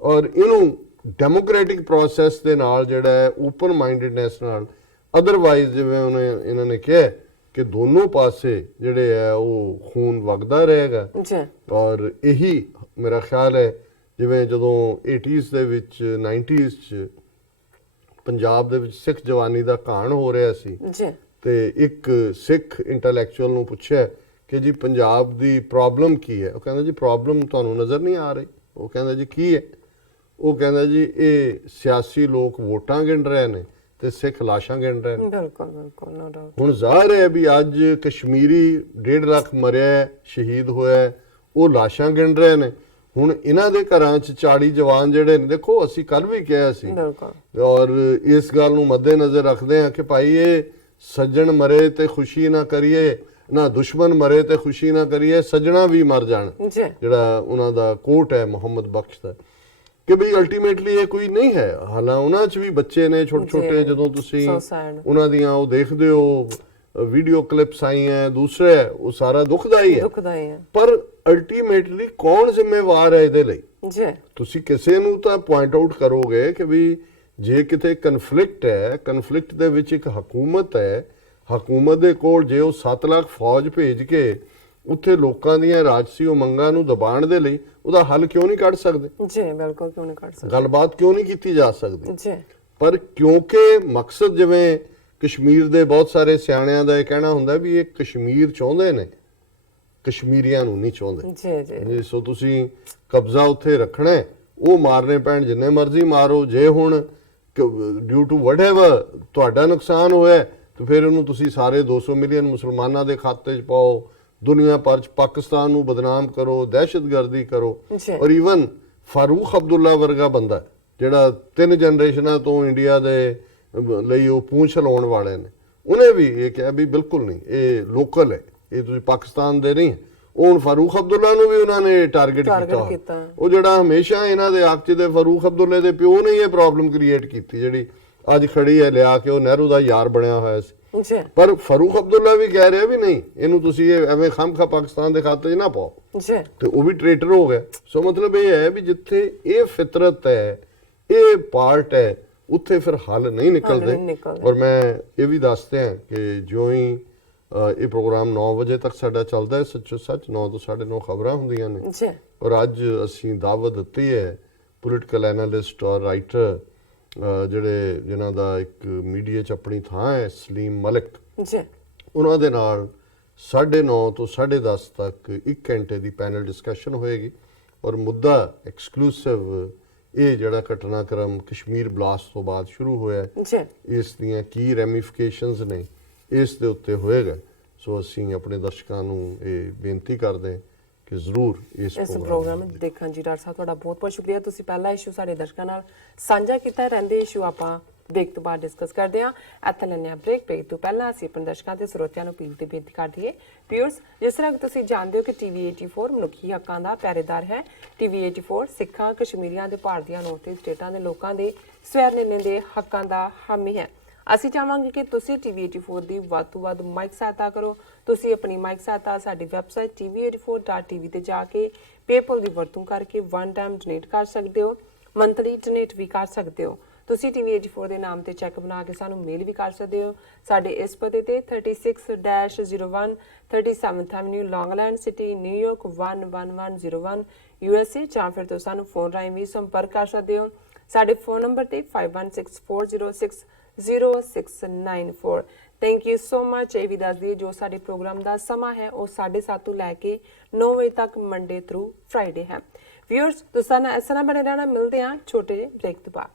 ਔਰ ਇਹਨੂੰ ਡੈਮੋਕ੍ਰੈਟਿਕ ਪ੍ਰੋਸੈਸ ਦੇ ਨਾਲ ਜਿਹੜਾ ਹੈ ਓਪਨ ਮਾਈਂਡਡਨੈਸ ਨਾਲ, ਅਦਰਵਾਈਜ਼ ਜਿਵੇਂ ਇਹਨਾਂ ਨੇ ਕਿਹਾ ਕਿ ਦੋਨੋਂ ਪਾਸੇ ਜਿਹੜੇ ਹੈ ਉਹ ਖੂਨ ਵਗਦਾ ਰਹੇਗਾ ਜੀ। ਔਰ ਇਹੀ ਮੇਰਾ ਖਿਆਲ ਹੈ ਜਿਵੇਂ ਜਦੋਂ 80s ਦੇ ਵਿੱਚ 90s ਚ ਪੰਜਾਬ ਦੇ ਵਿੱਚ ਸਿੱਖ ਜਵਾਨੀ ਦਾ ਘਾਣ ਹੋ ਰਿਹਾ ਸੀ ਜੀ ਤੇ ਇੱਕ ਸਿੱਖ ਇੰਟੈਲੈਕਚੁਅਲ ਨੂੰ ਪੁੱਛਿਆ ਕਿ ਜੀ ਪੰਜਾਬ ਦੀ ਪ੍ਰੋਬਲਮ ਕੀ ਹੈ, ਉਹ ਕਹਿੰਦਾ ਜੀ ਪ੍ਰੋਬਲਮ ਤੁਹਾਨੂੰ ਨਜ਼ਰ ਨਹੀਂ ਆ ਰਹੀ। ਉਹ ਕਹਿੰਦਾ ਜੀ ਕੀ ਹੈ? ਉਹ ਕਹਿੰਦਾ ਜੀ ਇਹ ਸਿਆਸੀ ਲੋਕ ਵੋਟਾਂ ਗਿਣ ਰਹੇ ਨੇ ਤੇ ਸਿੱਖ ਲਾਸ਼ਾਂ ਗਿਣ ਰਹੇ ਨੇ। ਬਿਲਕੁਲ ਬਿਲਕੁਲ, ਨੋ ਡਾਊਟ। ਹੁਣ ਜ਼ਾਹਿਰ ਹੈ ਵੀ ਅੱਜ ਕਸ਼ਮੀਰੀ 1.5 ਲੱਖ ਮਰਿਆ, ਸ਼ਹੀਦ ਹੋਇਆ, ਉਹ ਲਾਸ਼ਾਂ ਗਿਣ ਰਹੇ ਨੇ। ਹੁਣ ਇਹਨਾਂ ਦੇ ਘਰਾਂ 'ਚ 40 ਜਵਾਨ ਜਿਹੜੇ ਨੇ, ਦੇਖੋ ਅਸੀਂ ਕੱਲ ਵੀ ਕਿਹਾ ਸੀ ਬਿਲਕੁਲ, ਔਰ ਇਸ ਗੱਲ ਨੂੰ ਮੱਦੇਨਜ਼ਰ ਰੱਖਦੇ ਹਾਂ ਕਿ ਭਾਈ ਇਹ ਸੱਜਣ ਮਰੇ ਤੇ ਖੁਸ਼ੀ ਨਾ ਕਰੀਏ, ਨਾ ਦੁਸ਼ਮਣ ਮਰੇ ਤੇ ਖੁਸ਼ੀ ਨਾ ਕਰੀਏ, ਸੱਜਣਾ ਵੀ ਮਰ ਜਾਣ, ਜੀ ਜਿਹੜਾ ਉਹਨਾਂ ਦਾ ਕੋਟ ਹੈ ਮੁਹੰਮਦ ਬਖਸ਼ ਦਾ, ਕਿ ਬਈ ਅਲਟੀਮੇਟਲੀ ਇਹ ਕੋਈ ਨਹੀਂ ਹੈ। ਹਾਲਾਂ ਉਹਨਾਂ 'ਚ ਵੀ ਬੱਚੇ ਨੇ ਛੋਟੇ ਛੋਟੇ, ਜਦੋਂ ਤੁਸੀਂ so sad। ਉਹਨਾਂ ਦੀਆਂ ਉਹ ਦੇਖਦੇ ਹੋ ਵੀਡੀਓ ਕਲਿੱਪਸ ਆਈਆਂ, ਦੂਸਰੇ ਉਹ ਸਾਰਾ ਦੁਖਦਾਈ ਹੈ। ਦੁਖਦਾਈ ਹੈ, ਪਰ ਅਲਟੀਮੇਟਲੀ ਕੌਣ ਜ਼ਿੰਮੇਵਾਰ ਹੈ ਇਹਦੇ ਲਈ? ਜੀ ਤੁਸੀਂ ਕਿਸੇ ਨੂੰ ਤਾਂ ਪੁਆਇੰਟ ਆਊਟ ਕਰੋਗੇ ਕਿ ਵੀ ਜੇ ਕਿਤੇ ਕਨਫਲਿਕਟ ਹੈ, ਕਨਫਲਿਕਟ ਦੇ ਵਿੱਚ ਇੱਕ ਹਕੂਮਤ ਹੈ, ਹਕੂਮਤ ਦੇ ਕੋਲ ਜੇ ਉਹ 7 ਲੱਖ ਫੌਜ ਭੇਜ ਕੇ ਉੱਥੇ ਲੋਕਾਂ ਦੀਆਂ ਰਾਜਸੀ ਉਮੰਗਾਂ ਨੂੰ ਦਬਾਉਣ ਦੇ ਲਈ ਉਹਦਾ ਹੱਲ ਕਿਉਂ ਨਹੀਂ ਕੱਢ ਸਕਦੇ? ਜੀ ਬਿਲਕੁਲ, ਕਿਉਂ ਨਹੀਂ ਕਰ ਸਕਦੇ? ਗੱਲਬਾਤ ਕਿਉਂ ਨਹੀਂ ਕੀਤੀ ਜਾ ਸਕਦੀ? ਜੀ ਪਰ ਕਿਉਂਕਿ ਮਕਸਦ, ਜਿਵੇਂ ਕਸ਼ਮੀਰ ਦੇ ਬਹੁਤ ਸਾਰੇ ਸਿਆਣਿਆਂ ਦਾ ਇਹ ਕਹਿਣਾ ਹੁੰਦਾ ਵੀ ਇਹ ਕਸ਼ਮੀਰ ਚਾਹੁੰਦੇ ਨੇ, ਕਸ਼ਮੀਰੀਆਂ ਨੂੰ ਨਹੀਂ ਚਾਹੁੰਦੇ। ਜੀ ਜੀ ਸੋ ਤੁਸੀਂ ਕਬਜ਼ਾ ਉੱਥੇ ਰੱਖਣਾ ਹੈ, ਉਹ ਮਾਰਨੇ ਪੈਣ ਜਿੰਨੇ ਮਰਜ਼ੀ ਮਾਰੋ। ਜੇ ਹੁਣ ਡਿਊ ਟੂ ਵਟਐਵਰ ਤੁਹਾਡਾ ਨੁਕਸਾਨ ਹੋਇਆ ਤੇ ਫਿਰ ਉਹਨੂੰ ਤੁਸੀਂ ਸਾਰੇ 200 ਮਿਲੀਅਨ ਮੁਸਲਮਾਨਾਂ ਦੇ ਖਾਤੇ 'ਚ ਪਾਓ, ਦੁਨੀਆ ਭਰ 'ਚ ਪਾਕਿਸਤਾਨ ਨੂੰ ਬਦਨਾਮ ਕਰੋ, ਦਹਿਸ਼ਤਗਰਦੀ ਕਰੋ। ਜੀ। ਔਰ ਈਵਨ ਫਾਰੂਕ ਅਬਦੁੱਲਾ ਵਰਗਾ ਬੰਦਾ ਜਿਹੜਾ 3 ਜਨਰੇਸ਼ਨਾਂ ਤੋਂ ਇੰਡੀਆ ਦੇ ਲਈ ਉਹ ਪੂੰਛ ਹਿਲਾਉਣ ਵਾਲੇ ਨੇ, ਉਹਨੇ ਵੀ ਇਹ ਕਿਹਾ ਵੀ ਬਿਲਕੁਲ ਨਹੀਂ, ਇਹ ਲੋਕਲ ਹੈ, ਇਹ ਤੁਸੀਂ ਪਾਕਿਸਤਾਨ ਦੇ ਨਹੀਂ। ਉਹ ਹੁਣ ਫਾਰੂਕ ਅਬਦੁੱਲਾ ਨੂੰ ਵੀ ਉਹਨਾਂ ਨੇ ਟਾਰਗੇਟ ਕੀਤਾ। ਉਹ ਜਿਹੜਾ ਹਮੇਸ਼ਾ ਇਹਨਾਂ ਦੇ ਆਕਚੀ ਦੇ ਫਾਰੂਕ ਅਬਦੁੱਲੇ ਦੇ ਪਿਓ ਨੇ ਇਹ ਪ੍ਰੋਬਲਮ ਕ੍ਰੀਏਟ ਕੀਤੀ ਜਿਹੜੀ ਅੱਜ ਖੜੀ ਹੈ, ਲਿਆ ਕੇ ਉਹ ਨਹਿਰੂ ਦਾ ਯਾਰ ਬਣਿਆ ਹੋਇਆ ਸੀ। ਜੀ ਪਰ ਫਾਰੂਕ ਅਬਦੁੱਲਾ ਵੀ ਕਹਿ ਰਿਹਾ ਵੀ ਨਹੀਂ, ਇਹਨੂੰ ਤੁਸੀਂ ਐਵੇਂ ਖਾਮਖਾ ਪਾਕਿਸਤਾਨ ਦੇ ਖਾਤੇ 'ਚ ਨਾ ਪਾਓ, ਜੀ ਤੇ ਉਹ ਵੀ ਟ੍ਰੇਟਰ ਹੋ ਗਿਆ। ਸੋ ਮਤਲਬ ਇਹ ਹੈ ਵੀ ਜਿੱਥੇ ਇਹ ਫਿਤਰਤ ਹੈ, ਇਹ ਪਾਰਟ ਹੈ, ਉੱਥੇ ਫਿਰ ਹੱਲ ਨਹੀਂ ਨਿਕਲਦੇ। ਔਰ ਮੈਂ ਇਹ ਵੀ ਦੱਸਦੇ ਹਾਂ ਕਿ ਜਿਉਂ ਹੀ ਇਹ ਪ੍ਰੋਗਰਾਮ 9 ਵਜੇ ਤੱਕ ਸਾਡਾ ਚੱਲਦਾ ਹੈ, ਸੱਚੋ ਸੱਚ 9 ਤੋਂ 9:30 ਖਬਰਾਂ ਹੁੰਦੀਆਂ ਨੇ। ਜੀ ਔਰ ਅੱਜ ਅਸੀਂ ਦਾਵਤ ਦਿੱਤੀ ਹੈ ਪੋਲੀਟੀਕਲ ਐਨਾਲਿਸਟ ਔਰ ਰਾਈਟਰ ਜਿਨ੍ਹਾਂ ਦਾ ਇੱਕ ਮੀਡੀਆ 'ਚ ਆਪਣੀ ਥਾਂ ਹੈ, ਸਲੀਮ ਮਲਿਕ ਜੀ, ਉਹਨਾਂ ਦੇ ਨਾਲ 9:30 ਤੋਂ 10:30 ਤੱਕ 1 ਘੰਟੇ ਦੀ ਪੈਨਲ ਡਿਸਕਸ਼ਨ ਹੋਏਗੀ। ਔਰ ਮੁੱਦਾ ਐਕਸਕਲੂਸਿਵ ਇਹ ਜਿਹੜਾ ਘਟਨਾਕ੍ਰਮ ਕਸ਼ਮੀਰ ਬਲਾਸਟ ਤੋਂ ਬਾਅਦ ਸ਼ੁਰੂ ਹੋਇਆ, ਇਸ ਦੀਆਂ ਕੀ ਰੈਮੀਫਿਕੇਸ਼ਨਸ ਨੇ, ਇਸ ਦੇ ਉੱਤੇ ਹੋਏਗਾ। ਸੋ ਅਸੀਂ ਆਪਣੇ ਦਰਸ਼ਕਾਂ ਨੂੰ ਇਹ ਬੇਨਤੀ ਕਰਦੇ ਕਿ ਜ਼ਰੂਰ ਇਸ ਪ੍ਰੋਗਰਾਮ ਦੇਖਣ। ਜੀ ਡਾਕਟਰ ਸਾਹਿਬ, ਤੁਹਾਡਾ ਬਹੁਤ ਬਹੁਤ ਸ਼ੁਕਰੀਆ। ਤੁਸੀਂ ਪਹਿਲਾ ਇਸ਼ੂ ਸਾਡੇ ਦਰਸ਼ਕਾਂ ਨਾਲ ਸਾਂਝਾ ਕੀਤਾ। ਰਹਿੰਦੇ ਇਸ਼ੂ ਆਪਾਂ ਬ੍ਰੇਕ ਤੋਂ ਬਾਅਦ ਡਿਸਕਸ ਕਰਦੇ ਹਾਂ। ਇੱਥੇ ਲੈਂਦੇ ਹਾਂ ਬ੍ਰੇਕ। ਬ੍ਰੇਕ ਤੋਂ ਪਹਿਲਾਂ ਅਸੀਂ ਆਪਣੇ ਦਰਸ਼ਕਾਂ ਤੇ ਸਰੋਤਿਆਂ ਨੂੰ ਅਪੀਲ ਤੇ ਬੇਨਤੀ ਕਰਦੇ ਹਾਂ, ਵਿਊਅਰਸ, ਜਿਸ ਤਰ੍ਹਾਂ ਕਿ ਤੁਸੀਂ ਜਾਣਦੇ ਹੋ ਕਿ TV 84 ਮਨੁੱਖੀ ਹੱਕਾਂ ਦਾ ਪਹਿਰੇਦਾਰ ਹੈ। TV 84 ਸਿੱਖਾਂ, ਕਸ਼ਮੀਰੀਆਂ ਦੇ ਭਾਰਤੀਆਂ ਨੌਰਥ ਸਟੇਟਾਂ ਦੇ ਲੋਕਾਂ ਦੇ ਸਵੈ ਨਿਰਣੇ ਦੇ ਹੱਕਾਂ ਦਾ ਹਾਮੀ ਹੈ। ਅਸੀਂ ਚਾਹਾਂਗੇ ਕਿ ਤੁਸੀਂ TV 84 ਦੀ ਵੱਧ ਤੋਂ ਵੱਧ ਮਾਈਕ ਸਹਾਇਤਾ ਕਰੋ। ਤੁਸੀਂ ਆਪਣੀ ਮਾਈਕ ਸਹਾਇਤਾ ਸਾਡੀ ਵੈਬਸਾਈਟ tv84.tv ਤੇ ਜਾ ਕੇ ਪੇਪਲ ਦੀ ਵਰਤੋਂ ਕਰਕੇ 1 ਟਾਈਮ ਡੋਨੇਟ ਕਰ ਸਕਦੇ ਹੋ, ਮੰਥਲੀ ਡੋਨੇਟ ਵੀ ਕਰ ਸਕਦੇ ਹੋ। ਤੁਸੀਂ TV 84 ਦੇ ਨਾਮ ਤੇ ਚੈੱਕ ਬਣਾ ਕੇ ਸਾਨੂੰ ਮੇਲ ਵੀ ਕਰ ਸਕਦੇ ਹੋ। ਸਾਡੇ ਇਸ ਪਤੇ ਤੇ 36-01 37th avenue, Long Island City, New York 11101 USA, ਜਾਂ ਫਿਰ ਤੁਸੀਂ ਸਾਨੂੰ ਫੋਨ ਰਾਹੀਂ ਵੀ ਸੰਪਰਕ ਕਰ ਸਕਦੇ ਹੋ। ਸਾਡੇ ਫੋਨ ਨੰਬਰ ਤੇ 5164060694। Thank you so much. ਇਹ ਵੀ ਦੱਸ ਦਈਏ ਜੋ ਸਾਡੇ ਪ੍ਰੋਗਰਾਮ ਦਾ ਸਮਾਂ ਹੈ ਉਹ 7:30 ਤੋਂ ਲੈ ਕੇ 9 ਵਜੇ ਤੱਕ ਮੰਡੇ ਥਰੂ ਫਰਾਈਡੇ ਹੈ। ਵਿਊਅਰਸ, ਤੁਸੀਂ ਇਸ ਤਰ੍ਹਾਂ ਬਣੇ ਰਹਿਣਾ। ਮਿਲਦੇ ਹਾਂ ਛੋਟੇ ਜਿਹੇ ਬ੍ਰੇਕ ਤੋਂ ਬਾਅਦ।